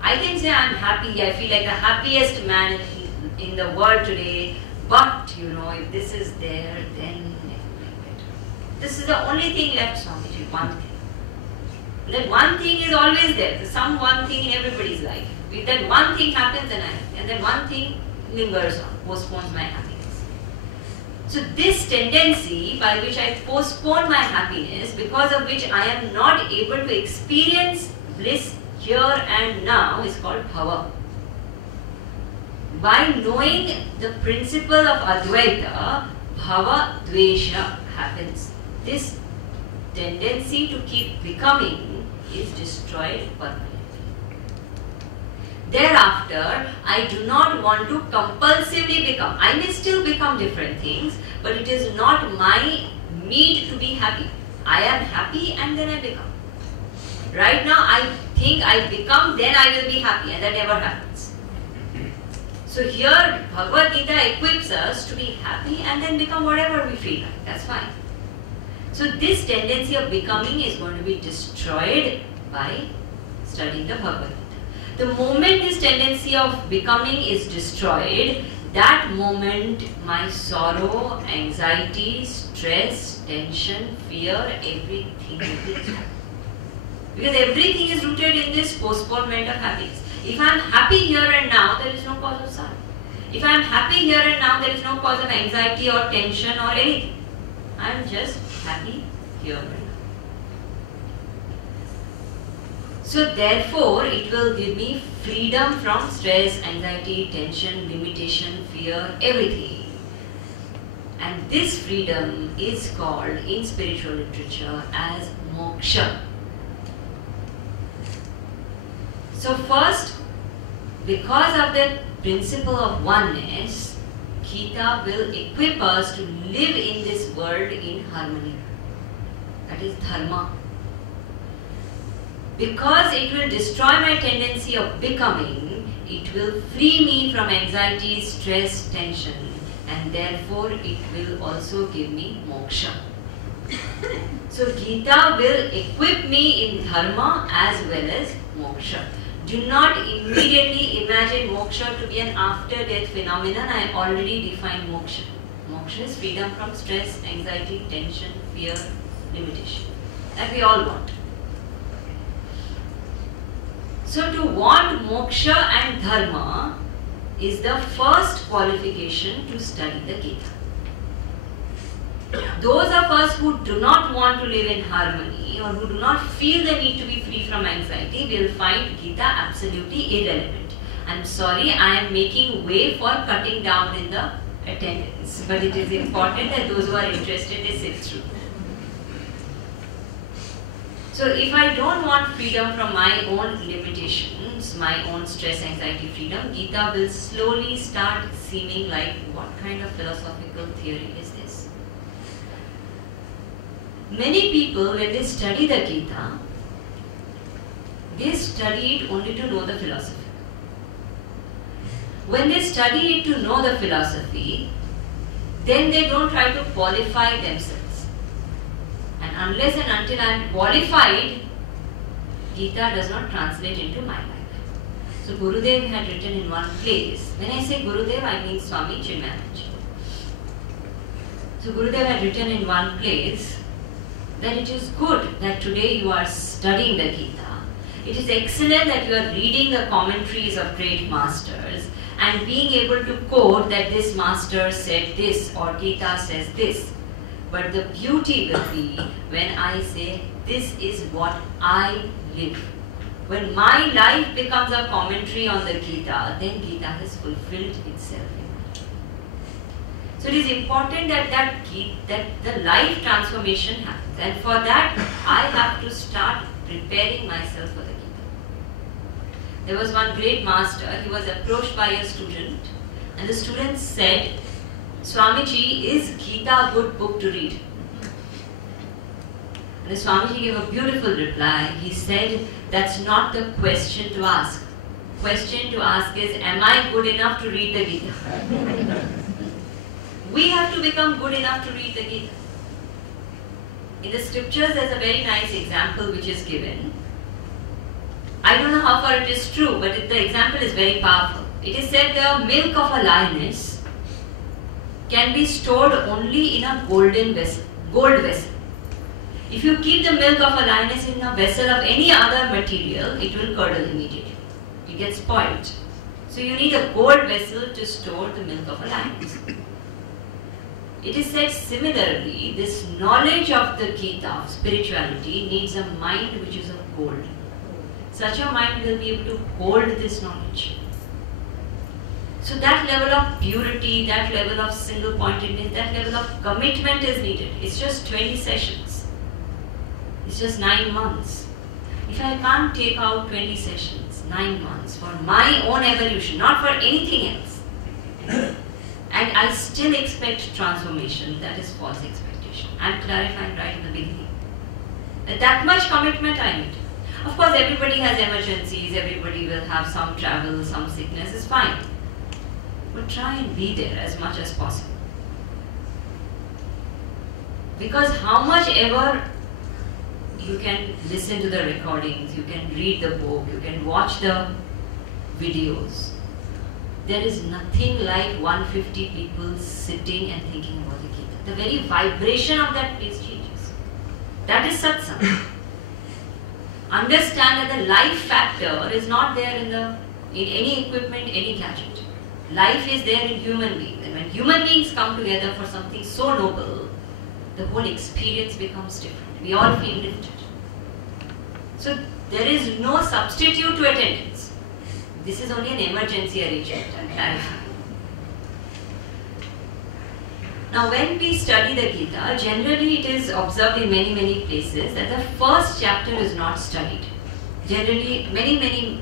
I can say I am happy, I feel like the happiest man in the world today, but if this is there, then it will be better. This is the only thing left, Swamiji, one thing. That one thing is always there. There's some one thing in everybody's life. If that one thing happens, then and that one thing lingers on, postpones my happiness. So this tendency by which I postpone my happiness, because of which I am not able to experience bliss here and now, is called bhava. By knowing the principle of Advaita, bhava dvesha happens. This tendency to keep becoming is destroyed permanently. Thereafter, I do not want to compulsively become. I may still become different things, but it is not my need to be happy. I am happy and then I become. Right now, I think I become, then I will be happy, and that never happens. So here, Bhagavad Gita equips us to be happy and then become whatever we feel like. That's fine. So this tendency of becoming is going to be destroyed by studying the Bhagavad Gita. The moment this tendency of becoming is destroyed, that moment my sorrow, anxiety, stress, tension, fear, everything will be stopped. Because everything is rooted in this postponement of happiness. If I am happy here and now, there is no cause of sorrow. If I am happy here and now, there is no cause of anxiety or tension or anything. I am just happy here and now. So therefore, it will give me freedom from stress, anxiety, tension, limitation, fear, everything. And this freedom is called in spiritual literature as moksha. So first, because of the principle of oneness, Gita will equip us to live in this world in harmony. That is dharma. Because it will destroy my tendency of becoming, it will free me from anxiety, stress, tension, and therefore it will also give me moksha. So Gita will equip me in dharma as well as moksha. Do not immediately imagine moksha to be an after-death phenomenon. I already defined moksha. Moksha is freedom from stress, anxiety, tension, fear, limitation. That we all want. So to want moksha and dharma is the first qualification to study the Gita. Those of us who do not want to live in harmony or who do not feel the need to be free from anxiety will find Gita absolutely irrelevant. I'm sorry, I am making way for cutting down in the attendance, but it is important that those who are interested they sit through. So if I don't want freedom from my own limitations, my own stress, anxiety, freedom, Gita will slowly start seeming like what kind of philosophical theory is this? Many people, when they study the Gita, they study it only to know the philosophy. When they study it to know the philosophy, then they don't try to qualify themselves. And unless and until I am qualified, Gita does not translate into my life. So Gurudev had written in one place, when I say Gurudev, I mean Swami Chinmayanand. So Gurudev had written in one place that it is good that today you are studying the Gita. It is excellent that you are reading the commentaries of great masters and being able to quote that this master said this or Gita says this. But the beauty will be when I say this is what I live. When my life becomes a commentary on the Gita, then Gita has fulfilled itself. So it is important that the life transformation happens, and for that I have to start preparing myself for the Gita. There was one great master, he was approached by a student, and the student said, Swamiji, is Gita a good book to read? And the Swamiji gave a beautiful reply. He said, that's not the question to ask. Question to ask is, am I good enough to read the Gita? We have to become good enough to read the Gita. In the scriptures, there's a very nice example which is given. I don't know how far it is true, but the example is very powerful. It is said the milk of a lioness can be stored only in a golden vessel, gold vessel. If you keep the milk of a lioness in a vessel of any other material, it will curdle immediately. It gets spoiled. So you need a gold vessel to store the milk of a lioness. It is said similarly, this knowledge of the Gita, of spirituality, needs a mind which is of gold. Such a mind will be able to hold this knowledge. So that level of purity, that level of single pointedness, that level of commitment is needed. It's just 20 sessions. It's just 9 months. If I can't take out 20 sessions, 9 months for my own evolution, not for anything else, and I still expect transformation, that is false expectation. I'm clarifying right in the beginning. That much commitment I need. Of course, everybody has emergencies, everybody will have some travel, some sickness, is fine. But try and be there as much as possible. Because how much ever you can listen to the recordings, you can read the book, you can watch the videos, there is nothing like 150 people sitting and thinking about the Gita. The very vibration of that place changes. That is satsang. Understand that the life factor is not there in any equipment, any gadget. Life is there in human beings. And when human beings come together for something so noble, the whole experience becomes different. We all feel lifted. So there is no substitute to attendance. This is only an emergency arrangement. I'm clarifying. Now when we study the Gita, generally it is observed in many places that the first chapter is not studied. Generally, many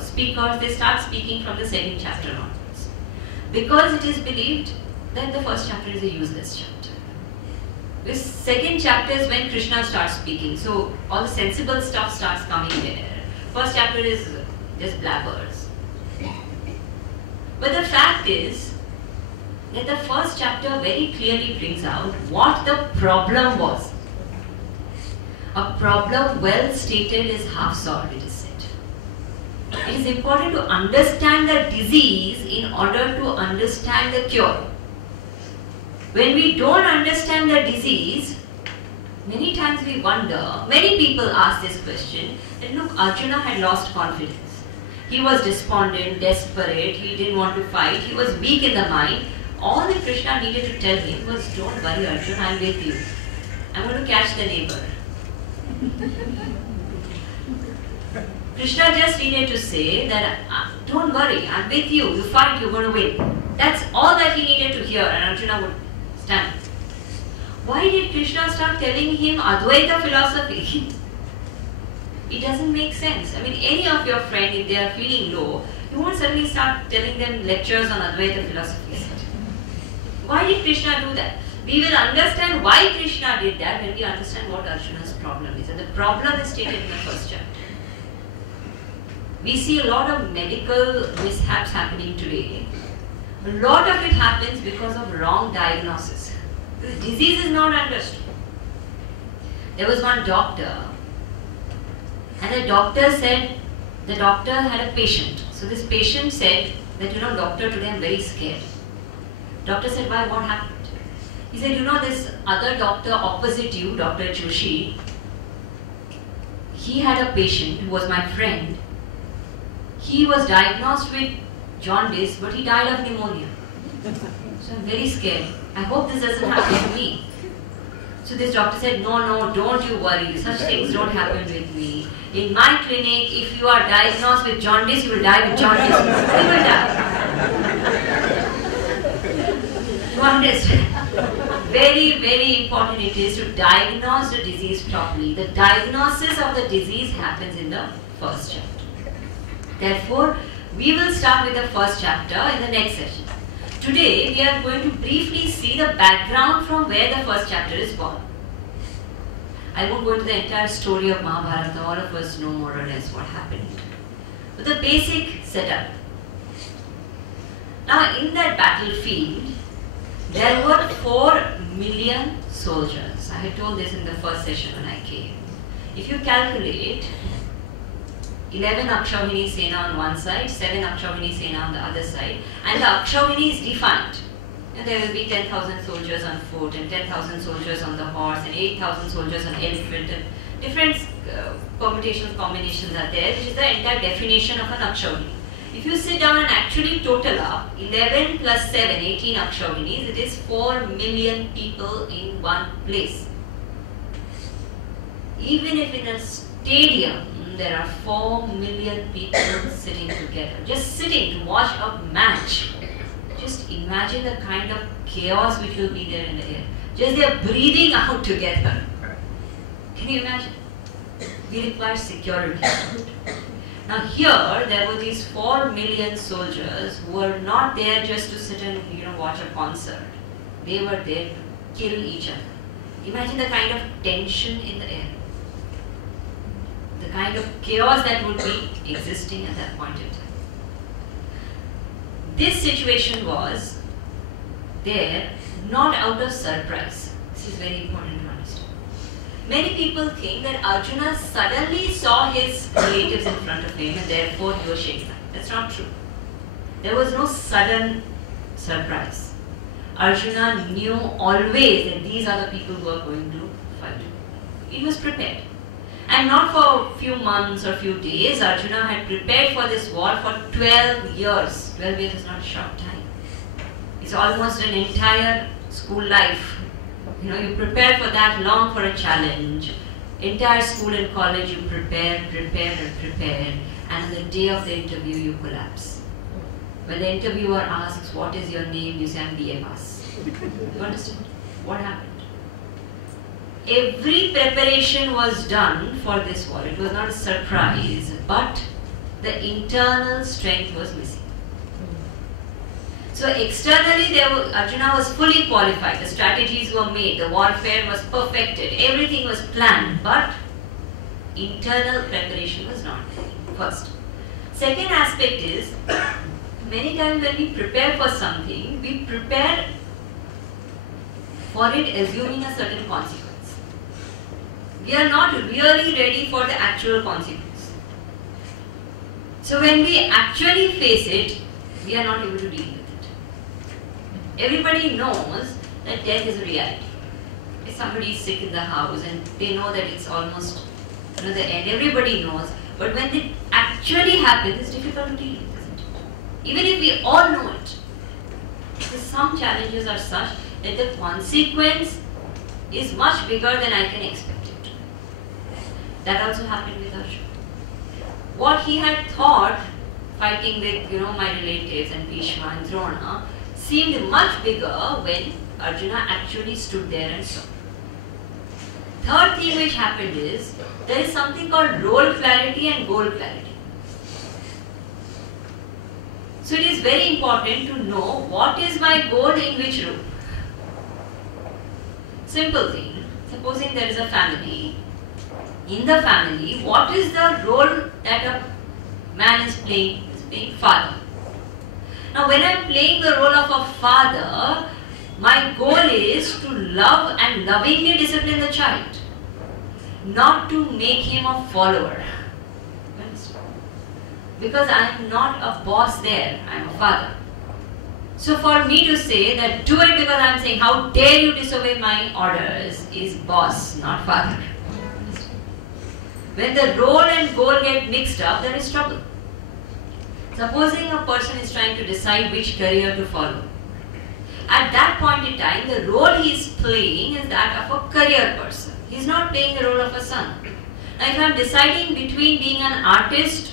speakers, they start speaking from the second chapter onwards. Because it is believed that the first chapter is a useless chapter. This second chapter is when Krishna starts speaking. So all the sensible stuff starts coming there. First chapter is just blabbers. But the fact is that the first chapter very clearly brings out what the problem was. A problem well stated is half solved, it is said. It is important to understand the disease in order to understand the cure. When we don't understand the disease, many times we wonder, many people ask this question, that look, Arjuna had lost confidence. He was despondent, desperate, he didn't want to fight, he was weak in the mind. All that Krishna needed to tell him was, don't worry Arjuna, I am with you. I am going to catch the neighbor. Krishna just needed to say that, don't worry, I am with you, you fight, you are going to win. That's all that he needed to hear, and Arjuna would stand. Why did Krishna start telling him Advaita philosophy? It doesn't make sense. I mean, any of your friends, if they are feeling low, you won't suddenly start telling them lectures on Advaita philosophy. Why did Krishna do that? We will understand why Krishna did that when we understand what Arjuna's problem is. And the problem is stated in the first chapter. We see a lot of medical mishaps happening today. A lot of it happens because of wrong diagnosis. The disease is not understood. There was one doctor, and the doctor said, the doctor had a patient. So this patient said that, doctor, today I'm very scared. Doctor said, why, what happened? He said, this other doctor opposite you, Dr. Joshi, he had a patient who was my friend. He was diagnosed with jaundice, but he died of pneumonia. So I'm very scared. I hope this doesn't happen to me. So this doctor said, no, don't you worry. Such things don't happen with me. In my clinic, if you are diagnosed with jaundice, you will die with jaundice. You will die. You understand? Very important it is to diagnose the disease properly. The diagnosis of the disease happens in the first chapter. Therefore, we will start with the first chapter in the next session. Today, we are going to briefly see the background from where the first chapter is born. I won't go into the entire story of Mahabharata. All of us know more or less what happened. But the basic setup. Now, in that battlefield, there were 4 million soldiers. I had told this in the first session when I came. If you calculate 11 Akshauhini Sena on one side, 7 Akshauhini Sena on the other side, and the Akshauhini is defined. And there will be 10,000 soldiers on foot, and 10,000 soldiers on the horse, and 8,000 soldiers on elephant, and different permutations, combinations are there, which is the entire definition of an Akshauhini. If you sit down and actually total up 11 plus 7, 18 Akshavinis, it is 4 million people in one place. Even if in a stadium there are 4 million people sitting together, just sitting to watch a match, just imagine the kind of chaos which will be there in the air. Just they are breathing out together. Can you imagine? We require security. Now here, there were these 4 million soldiers who were not there just to sit and watch a concert. They were there to kill each other. Imagine the kind of tension in the air. The kind of chaos that would be existing at that point in time. This situation was there not out of surprise. This is very important to understand. Many people think that Arjuna suddenly saw his relatives in front of him and therefore he was shaken up. That's not true. There was no sudden surprise. Arjuna knew always that these are the people who are going to fight. He was prepared. And not for a few months or few days. Arjuna had prepared for this war for 12 years. 12 years is not a short time. It's almost an entire school life. You prepare for that long for a challenge. Entire school and college you prepare, and on the day of the interview you collapse. When the interviewer asks, what is your name? You say, I'm BA pass. You understand? What happened? Every preparation was done for this war. It was not a surprise, but the internal strength was missing. So externally, Arjuna was fully qualified. The strategies were made. The warfare was perfected. Everything was planned. But internal preparation was not there. First. Second aspect is, many times when we prepare for something, we prepare for it assuming a certain consequence. We are not really ready for the actual consequence. So when we actually face it, we are not able to deal with it. Everybody knows that death is a reality. If somebody is sick in the house and they know that it's almost the end, everybody knows. But when it actually happens, it's difficult to deal with, isn't it? Even if we all know it, because some challenges are such that the consequence is much bigger than I can expect it. That also happened with Arjuna. What he had thought, fighting with my relatives and Bhishma and Drona, seemed much bigger when Arjuna actually stood there and saw. Third thing which happened is, there is something called role clarity and goal clarity. So it is very important to know what is my goal in which role. Simple thing, supposing there is a family. In the family, what is the role that a man is playing? He is playing father. Now when I am playing the role of a father, my goal is to love and lovingly discipline the child, not to make him a follower. Because I am not a boss there, I am a father. So for me to say that do it because I am saying how dare you disobey my orders is boss, not father. When the role and goal get mixed up, there is trouble. Supposing a person is trying to decide which career to follow. At that point in time, the role he is playing is that of a career person. He is not playing the role of a son. Now if I am deciding between being an artist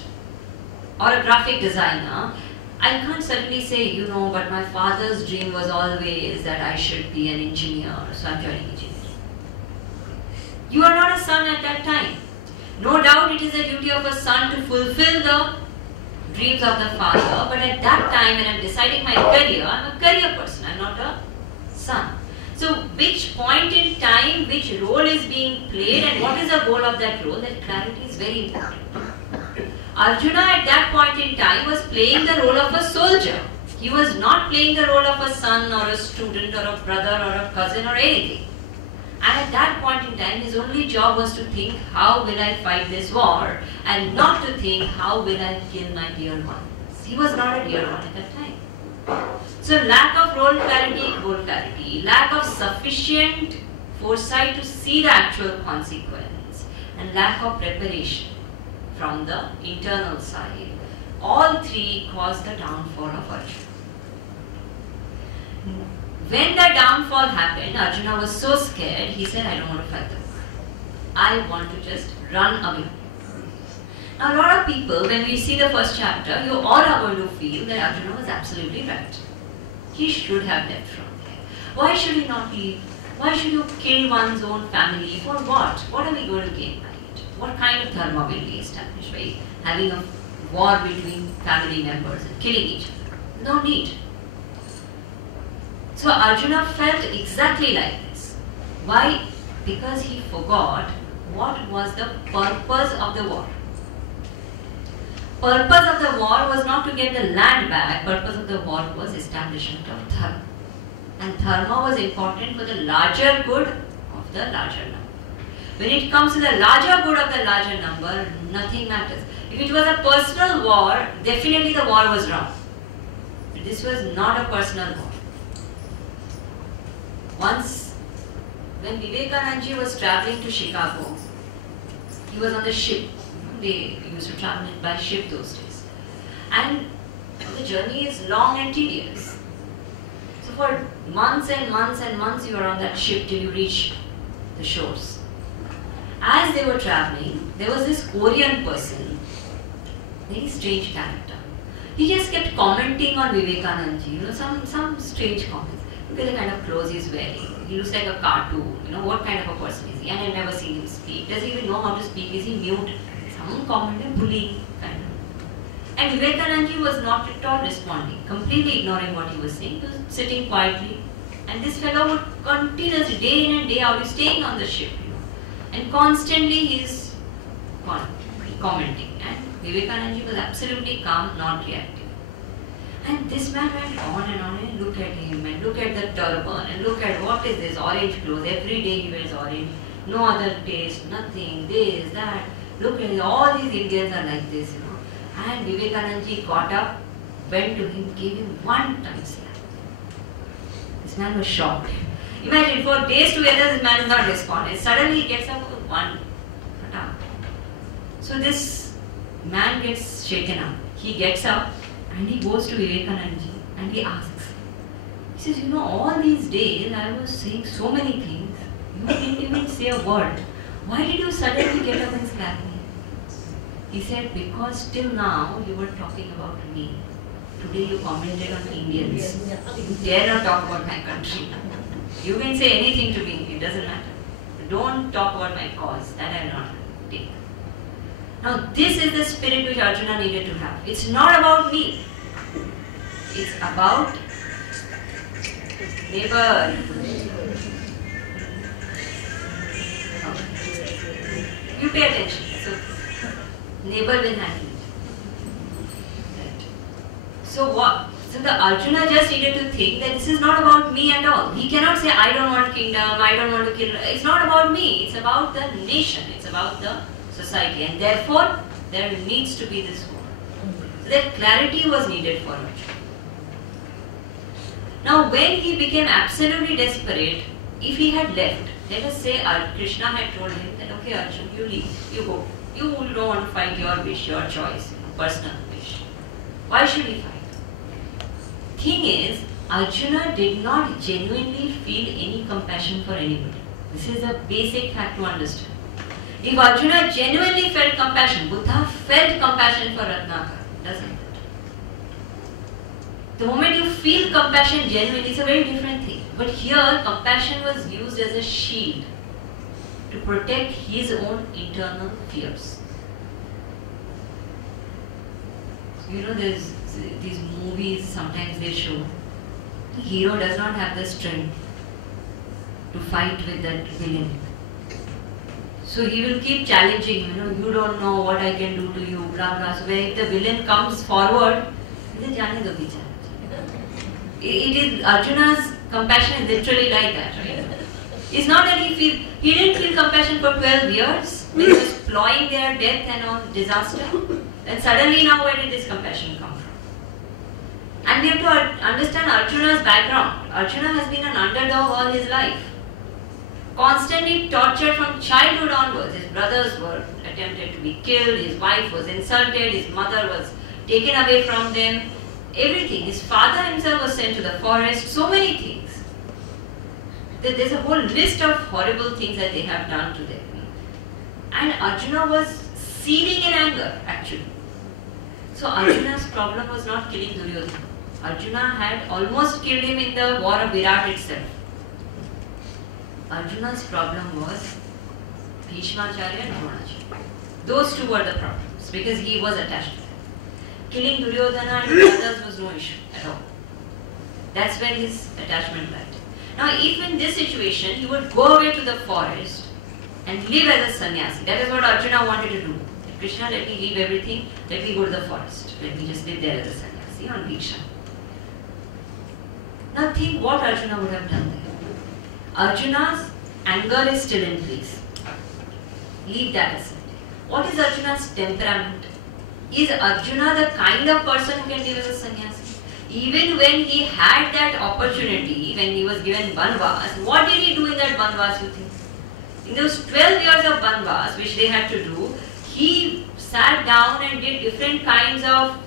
or a graphic designer, I can't suddenly say, but my father's dream was always that I should be an engineer, so I'm joining engineering. You are not a son at that time. No doubt it is the duty of a son to fulfill the dreams of the father, but at that time when I am deciding my career, I am a career person, I am not a son. So which point in time, which role is being played and what is the goal of that role, that clarity is very important. Arjuna at that point in time was playing the role of a soldier. He was not playing the role of a son or a student or a brother or a cousin or anything. And at that point in time, his only job was to think, how will I fight this war? And not to think, how will I kill my dear ones? He was not a dear one at that time. So lack of role clarity, goal clarity, lack of sufficient foresight to see the actual consequence, and lack of preparation from the internal side all three caused the downfall of Arjuna. When the downfall happened, Arjuna was so scared, he said, I don't want to fight the war. I want to just run away. Now a lot of people, when we see the first chapter, you all are going to feel that Arjuna was absolutely right. He should have left from there. Why should he not leave? Why should you kill one's own family? For what? What are we going to gain by it? What kind of dharma will be established by having a war between family members and killing each other? No need. So Arjuna felt exactly like this. Why? Because he forgot what was the purpose of the war. Purpose of the war was not to get the land back. Purpose of the war was establishment of dharma. And dharma was important for the larger good of the larger number. When it comes to the larger good of the larger number, nothing matters. If it was a personal war, definitely the war was wrong. But this was not a personal war. Once, when Vivekananda was traveling to Chicago, he was on the ship. They used to travel by ship those days. And the journey is long and tedious. So for months and months and months you are on that ship till you reach the shores. As they were traveling, there was this Korean person, very strange character. He just kept commenting on Vivekananda, some strange comments. Look at the kind of clothes he's wearing. He looks like a cartoon. What kind of a person is he? And I've never seen him speak. Does he even know how to speak? Is he mute? Some comment, bullying kind of. And Vivekananda was not at all responding, completely ignoring what he was saying. He was sitting quietly. And this fellow would continuously, day in and day out, he's staying on the ship. And constantly he's commenting. And Vivekananda was absolutely calm, not reactive. And this man went on and look at him and look at the turban and look at what is this orange clothes. Every day he wears orange, no other taste, nothing, this, that. Look at all these Indians are like this, And Vivekananda got up, went to him, gave him one time slap. This man was shocked. Imagine, for days together this man is not responding. Suddenly he gets up with one attack. So this man gets shaken up. He gets up and he goes to Vivekananda and he asks. He says, all these days I was saying so many things. You didn't even say a word. Why did you suddenly get up and slap me? He said, because till now you were talking about me. Today you commented on Indians. You dare not talk about my country. You can say anything to me, it doesn't matter. Don't talk about my cause, that I will not take. Now this is the spirit which Arjuna needed to have. It's not about me. It's about neighbor. You pay attention. So neighbor will handle it. Right. So what? So the Arjuna just needed to think that this is not about me at all. He cannot say, I don't want kingdom, I don't want to kill. It's not about me. It's about the nation. It's about the society. And therefore, there needs to be this war. So that clarity was needed for Arjuna. Now when he became absolutely desperate, if he had left, let us say Krishna had told him that, okay Arjuna, you leave, you go. You don't want to fight your wish, your choice, personal wish. Why should he fight? Thing is, Arjuna did not genuinely feel any compassion for anybody. This is a basic fact to understand. If Arjuna genuinely felt compassion, Buddha felt compassion for Ratnakar, doesn't it? The moment you feel compassion genuinely, it's a very different thing. But here, compassion was used as a shield to protect his own internal fears. There's these movies, sometimes they show the hero does not have the strength to fight with that villain. So he will keep challenging him, you don't know what I can do to you, blah blah. So when the villain comes forward, he says, it is Arjuna's compassion is literally like that, right? It's not that he didn't feel compassion for 12 years when he was plowing their death and all disaster. And suddenly now where did this compassion come from? And we have to understand Arjuna's background. Arjuna has been an underdog all his life. Constantly tortured from childhood onwards. His brothers were attempted to be killed, his wife was insulted, his mother was taken away from them, everything. His father himself was sent to the forest, so many things. There's a whole list of horrible things that they have done to them. And Arjuna was seething in anger, actually. So Arjuna's problem was not killing Duryodhana. Arjuna had almost killed him in the war of Virat itself. Arjuna's problem was Bhishmacharya and Dronacharya. Those two were the problems because he was attached to them. Killing Duryodhana and others was no issue at all. That's where his attachment lied. Now, if in this situation he would go away to the forest and live as a sannyasi, that is what Arjuna wanted to do. Krishna, let me leave everything, let me go to the forest, let me just live there as a sannyasi on Diksha. Now think what Arjuna would have done there. Arjuna's anger is still in place. Leave that aside. What is Arjuna's temperament? Is Arjuna the kind of person who can live as a sannyasi? Even when he had that opportunity, when he was given Banvas, what did he do in that Banvas, you think? In those 12 years of Banvas, which they had to do, he sat down and did different kinds of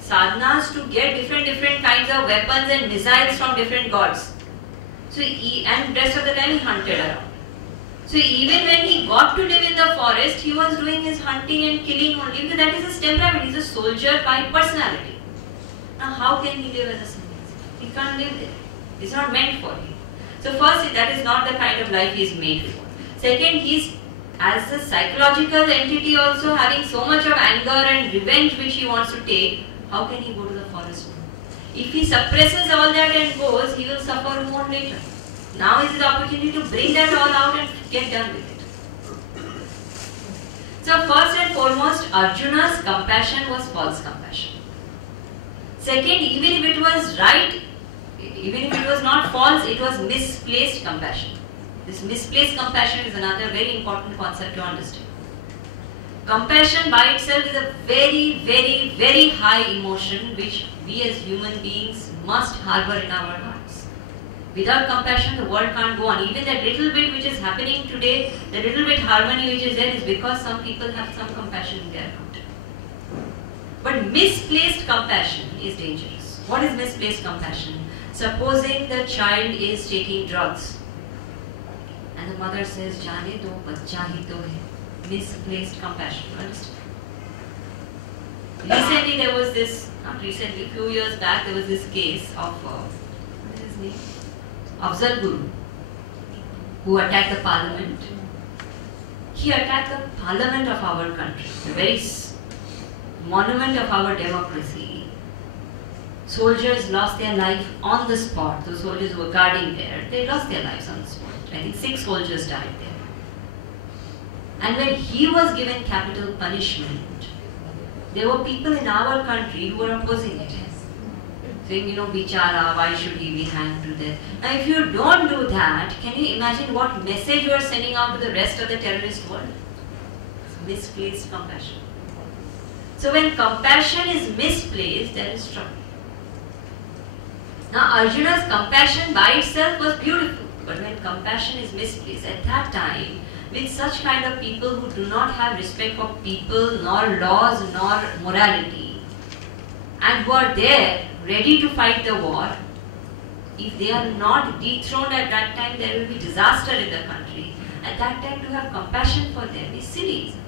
sadhanas to get different kinds of weapons and missiles from different gods. So and rest of the time he hunted around. So even when he got to live in the forest, he was doing his hunting and killing only because that is his temperament. He is a soldier by personality. Now how can he live as a sannyasi? He can't live there. It's not meant for him. So first, that is not the kind of life he is made for. Second, he is as a psychological entity also having so much of anger and revenge which he wants to take. How can he go to the forest? If he suppresses all that and goes, he will suffer more later. Now is his opportunity to bring that all out and get done with it. So first and foremost, Arjuna's compassion was false compassion. Second, even if it was right, even if it was not false, it was misplaced compassion. This misplaced compassion is another very important concept to understand. Compassion by itself is a very high emotion which we as human beings must harbor in our hearts. Without compassion, the world can't go on. Even that little bit which is happening today, the little bit harmony which is there is because some people have some compassion in their heart. But misplaced compassion is dangerous. What is misplaced compassion? Supposing the child is taking drugs and the mother says, "Jaane do, bachcha hi to hai." Misplaced compassion. Understand? Recently there was this, not recently, a few years back there was this case of, what is his name? Afzal Guru, who attacked the parliament. He attacked the parliament of our country, the very monument of our democracy. Soldiers lost their life on the spot. Those soldiers who were guarding there, they lost their lives on the spot. I think 6 soldiers died there. And when he was given capital punishment, there were people in our country who were opposing it. Saying, bichara, why should he be hanged to death? Now if you don't do that, can you imagine what message you are sending out to the rest of the terrorist world? It's misplaced compassion. So when compassion is misplaced, there is trouble. Now Arjuna's compassion by itself was beautiful, but when compassion is misplaced, at that time, with such kind of people who do not have respect for people, nor laws, nor morality, and who are there, ready to fight the war, if they are not dethroned at that time, there will be disaster in the country. At that time, to have compassion for them is silly, isn't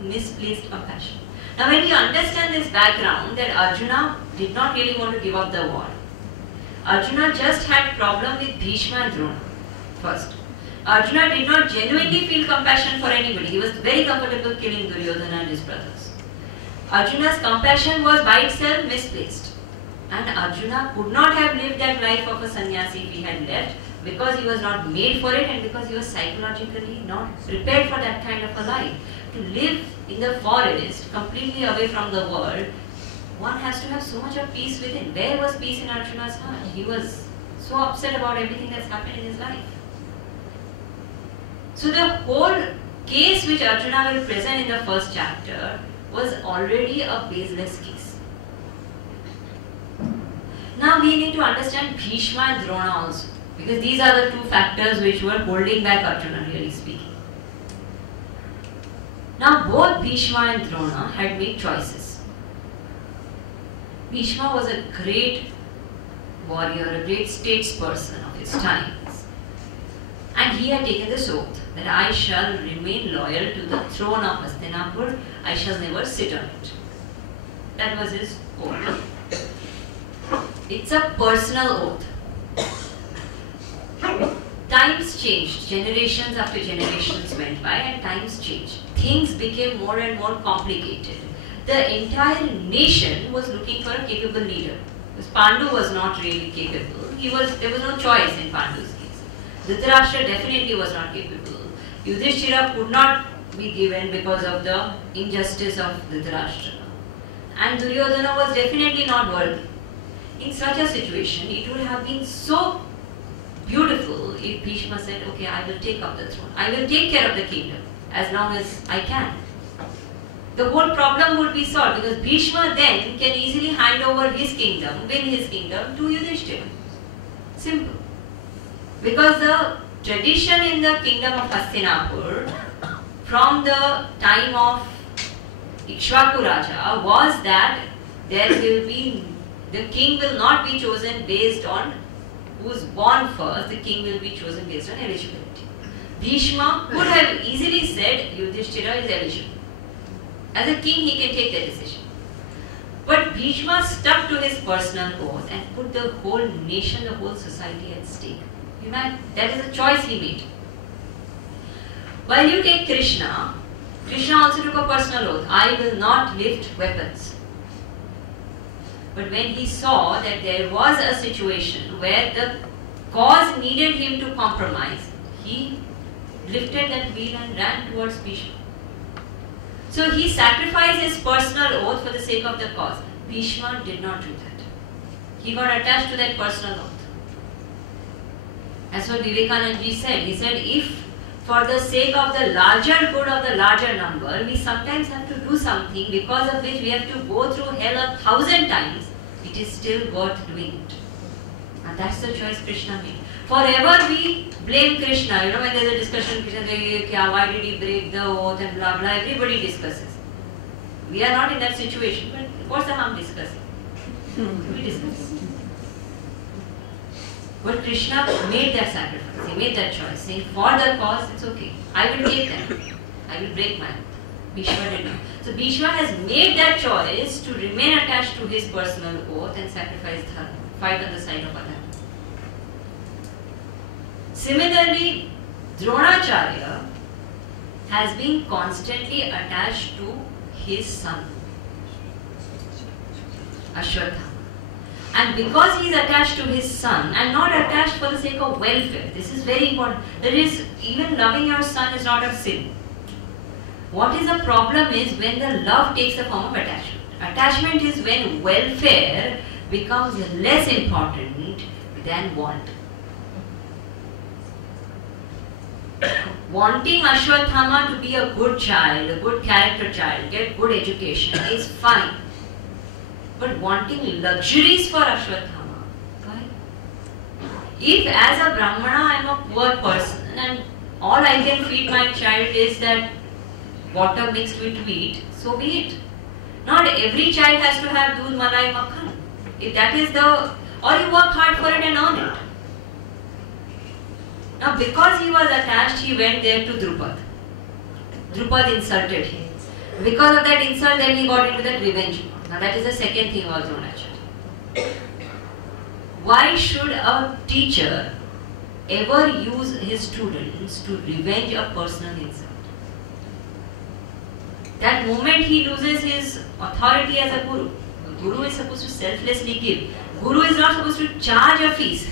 it? Misplaced compassion. Now when you understand this background, that Arjuna did not really want to give up the war. Arjuna just had problem with Bhishma and Drona first. Arjuna did not genuinely feel compassion for anybody. He was very comfortable killing Duryodhana and his brothers. Arjuna's compassion was by itself misplaced. And Arjuna could not have lived that life of a sannyasi if he had left, because he was not made for it and because he was psychologically not prepared for that kind of a life. To live in the forest, completely away from the world, one has to have so much of peace within. Where was peace in Arjuna's heart? He was so upset about everything that's happened in his life. So the whole case which Arjuna will present in the first chapter was already a baseless case. Now we need to understand Bhishma and Drona also, because these are the two factors which were holding back Arjuna, really speaking. Now both Bhishma and Drona had made choices. Bhishma was a great warrior, a great statesperson of his times. And he had taken this oath that I shall remain loyal to the throne of Hastinapur, I shall never sit on it. That was his oath. It's a personal oath. Times changed, generations after generations went by and times changed. Things became more and more complicated. The entire nation was looking for a capable leader. Because Pandu was not really capable. There was no choice in Pandu's case. Dhritarashtra definitely was not capable. Yudhishthira could not be given because of the injustice of Dhritarashtra. And Duryodhana was definitely not worthy. In such a situation, it would have been so beautiful if Bhishma said, okay, I will take up the throne. I will take care of the kingdom as long as I can. The whole problem would be solved because Bhishma then can easily hand over his kingdom, win his kingdom to Yudhishthira. Simple. Because the tradition in the kingdom of Hastinapur from the time of Ikshvaku Raja was that the king will not be chosen based on who's born first, the king will be chosen based on eligibility. Bhishma could have easily said Yudhishthira is eligible. As a king, he can take the decision. But Bhishma stuck to his personal oath and put the whole nation, the whole society at stake. That is a choice he made. While you take Krishna, Krishna also took a personal oath. I will not lift weapons. But when he saw that there was a situation where the cause needed him to compromise, he lifted that wheel and ran towards Bhishma. So he sacrificed his personal oath for the sake of the cause. Bhishma did not do that. He got attached to that personal oath. As what Vivekananda ji said, he said, if for the sake of the larger good of the larger number, we sometimes have to do something because of which we have to go through hell 1,000 times, it is still worth doing it. And that's the choice Krishna made. Forever we blame Krishna, when there is a discussion, Krishna says, why did he break the oath and blah blah, everybody discusses. We are not in that situation, but what's the harm discussing? We discuss. But Krishna made that sacrifice, he made that choice, saying, for the cause, it's okay. I will take that. I will break my oath. Bhishma did not. So Bhishma has made that choice to remain attached to his personal oath and sacrifice dharma, fight on the side of adharma. Similarly, Dronacharya has been constantly attached to his son, Ashwatthama. And because he is attached to his son and not attached for the sake of welfare, this is very important. That is, even loving your son is not a sin. What is the problem is when the love takes the form of attachment. Attachment is when welfare becomes less important than want. Wanting Ashwatthama to be a good child, a good character child, get good education is fine. But wanting luxuries for Ashwatthama, why? If as a Brahmana I am a poor person and all I can feed my child is that water mixed with wheat, so be it. Not every child has to have doodh malai makhan. If that is or you work hard for it and earn it. Now because he was attached, he went there to Drupad. Drupad insulted him. Because of that insult, then he got into that revenge. Now that is the second thing about Dronacharya. Why should a teacher ever use his students to revenge a personal insult? That moment he loses his authority as a guru. The guru is supposed to selflessly give. Guru is not supposed to charge a fees.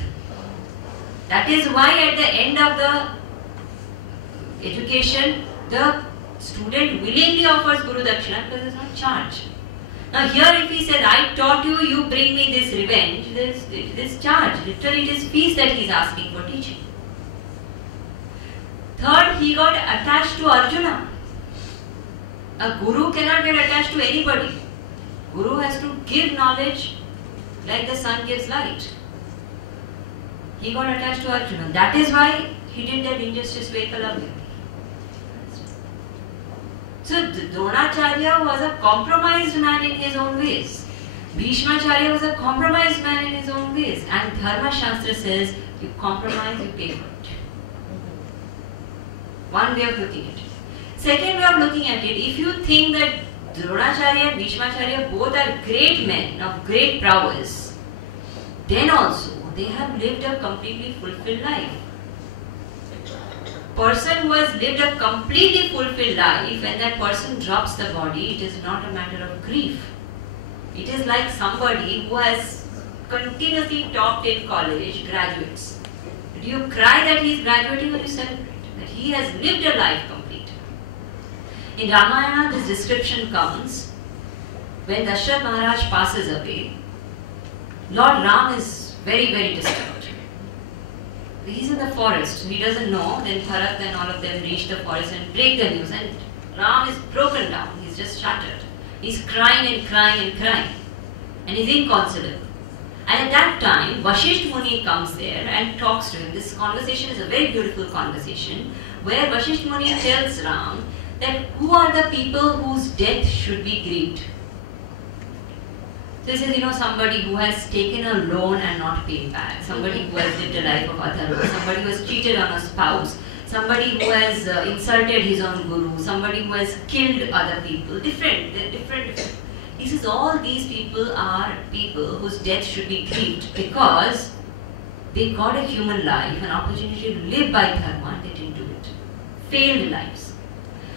That is why at the end of the education, the student willingly offers Guru Dakshina because it is not charge. Now here if he says, I taught you, you bring me this revenge, this charge. Literally it is fees that he is asking for teaching. Third, he got attached to Arjuna. A guru cannot get attached to anybody. Guru has to give knowledge like the sun gives light. He got attached to Arjuna. That is why he did that injustice to Ekalavya. So Dronacharya was a compromised man in his own ways. Bhishmacharya was a compromised man in his own ways, and Dharma Shastra says you compromise, you pay for it. One way of looking at it. Second way of looking at it, if you think that Dronacharya and Bhishmacharya both are great men of great prowess, then also they have lived a completely fulfilled life. Person who has lived a completely fulfilled life, when that person drops the body, it is not a matter of grief. It is like somebody who has continuously topped in college, graduates. Do you cry that he is graduating, or you celebrate that he has lived a life complete? In Ramayana, this description comes when Dashrath Maharaj passes away. Lord Ram is very, very disturbed. He's in the forest, he doesn't know. Then Bharat and all of them reach the forest and break the news, and Ram is broken down, he's just shattered. He's crying and crying and crying, and he's inconsolable. And at that time, Vasishtha Muni comes there and talks to him. This conversation is a very beautiful conversation, where Vasishtha Muni tells Ram that who are the people whose death should be grieved. So he says, somebody who has taken a loan and not paid back, somebody who has lived a life of adharma, somebody who has cheated on a spouse, somebody who has insulted his own guru, somebody who has killed other people, they're different. He says all these people are people whose death should be grieved because they got a human life, an opportunity to live by dharma, and they didn't do it. Failed lives.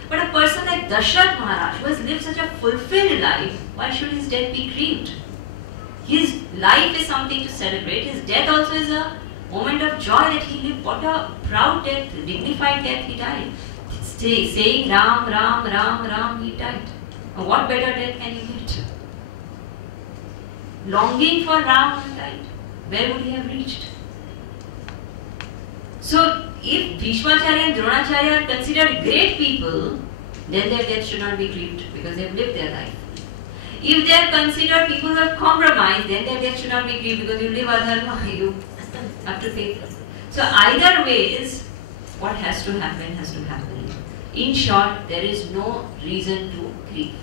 But a person like Dashrath Maharaj, who has lived such a fulfilled life, why should his death be grieved? His life is something to celebrate. His death also is a moment of joy that he lived. What a proud death, dignified death he died. Saying Ram, Ram, Ram, Ram, he died. And what better death can you get? Longing for Ram, he died. Where would he have reached? So, if Bhishmacharya and Dronacharya are considered great people, then their death should not be grieved because they have lived their life. If they are considered people who have compromised, then their death should not be grieved because you live adharma, you have to pay for it. So either ways, what has to happen has to happen. In short, there is no reason to grieve.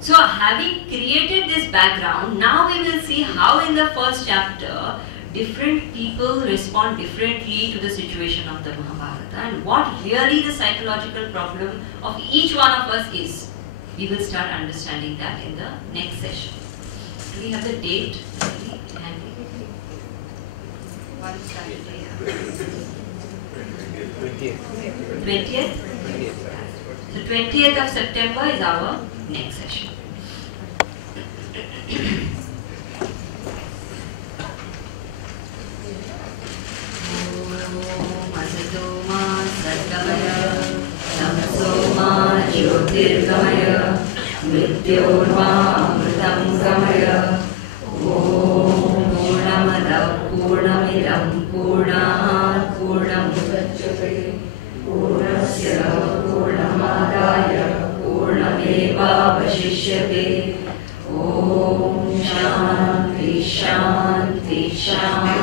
So having created this background, now we will see how in the first chapter, different people respond differently to the situation of the Mahabharata and what really the psychological problem of each one of us is. We will start understanding that in the next session. Do we have the date? What is that? 20th? So 20th of September is our next session. Jyotirgamaya Mrityormamritam Gamaya Om Purnamada Purnamidam Purnat Purnam Mudachyate Purnasya Purnamadaya Purnameva Vashishyate Om Shanti Shanti Shanti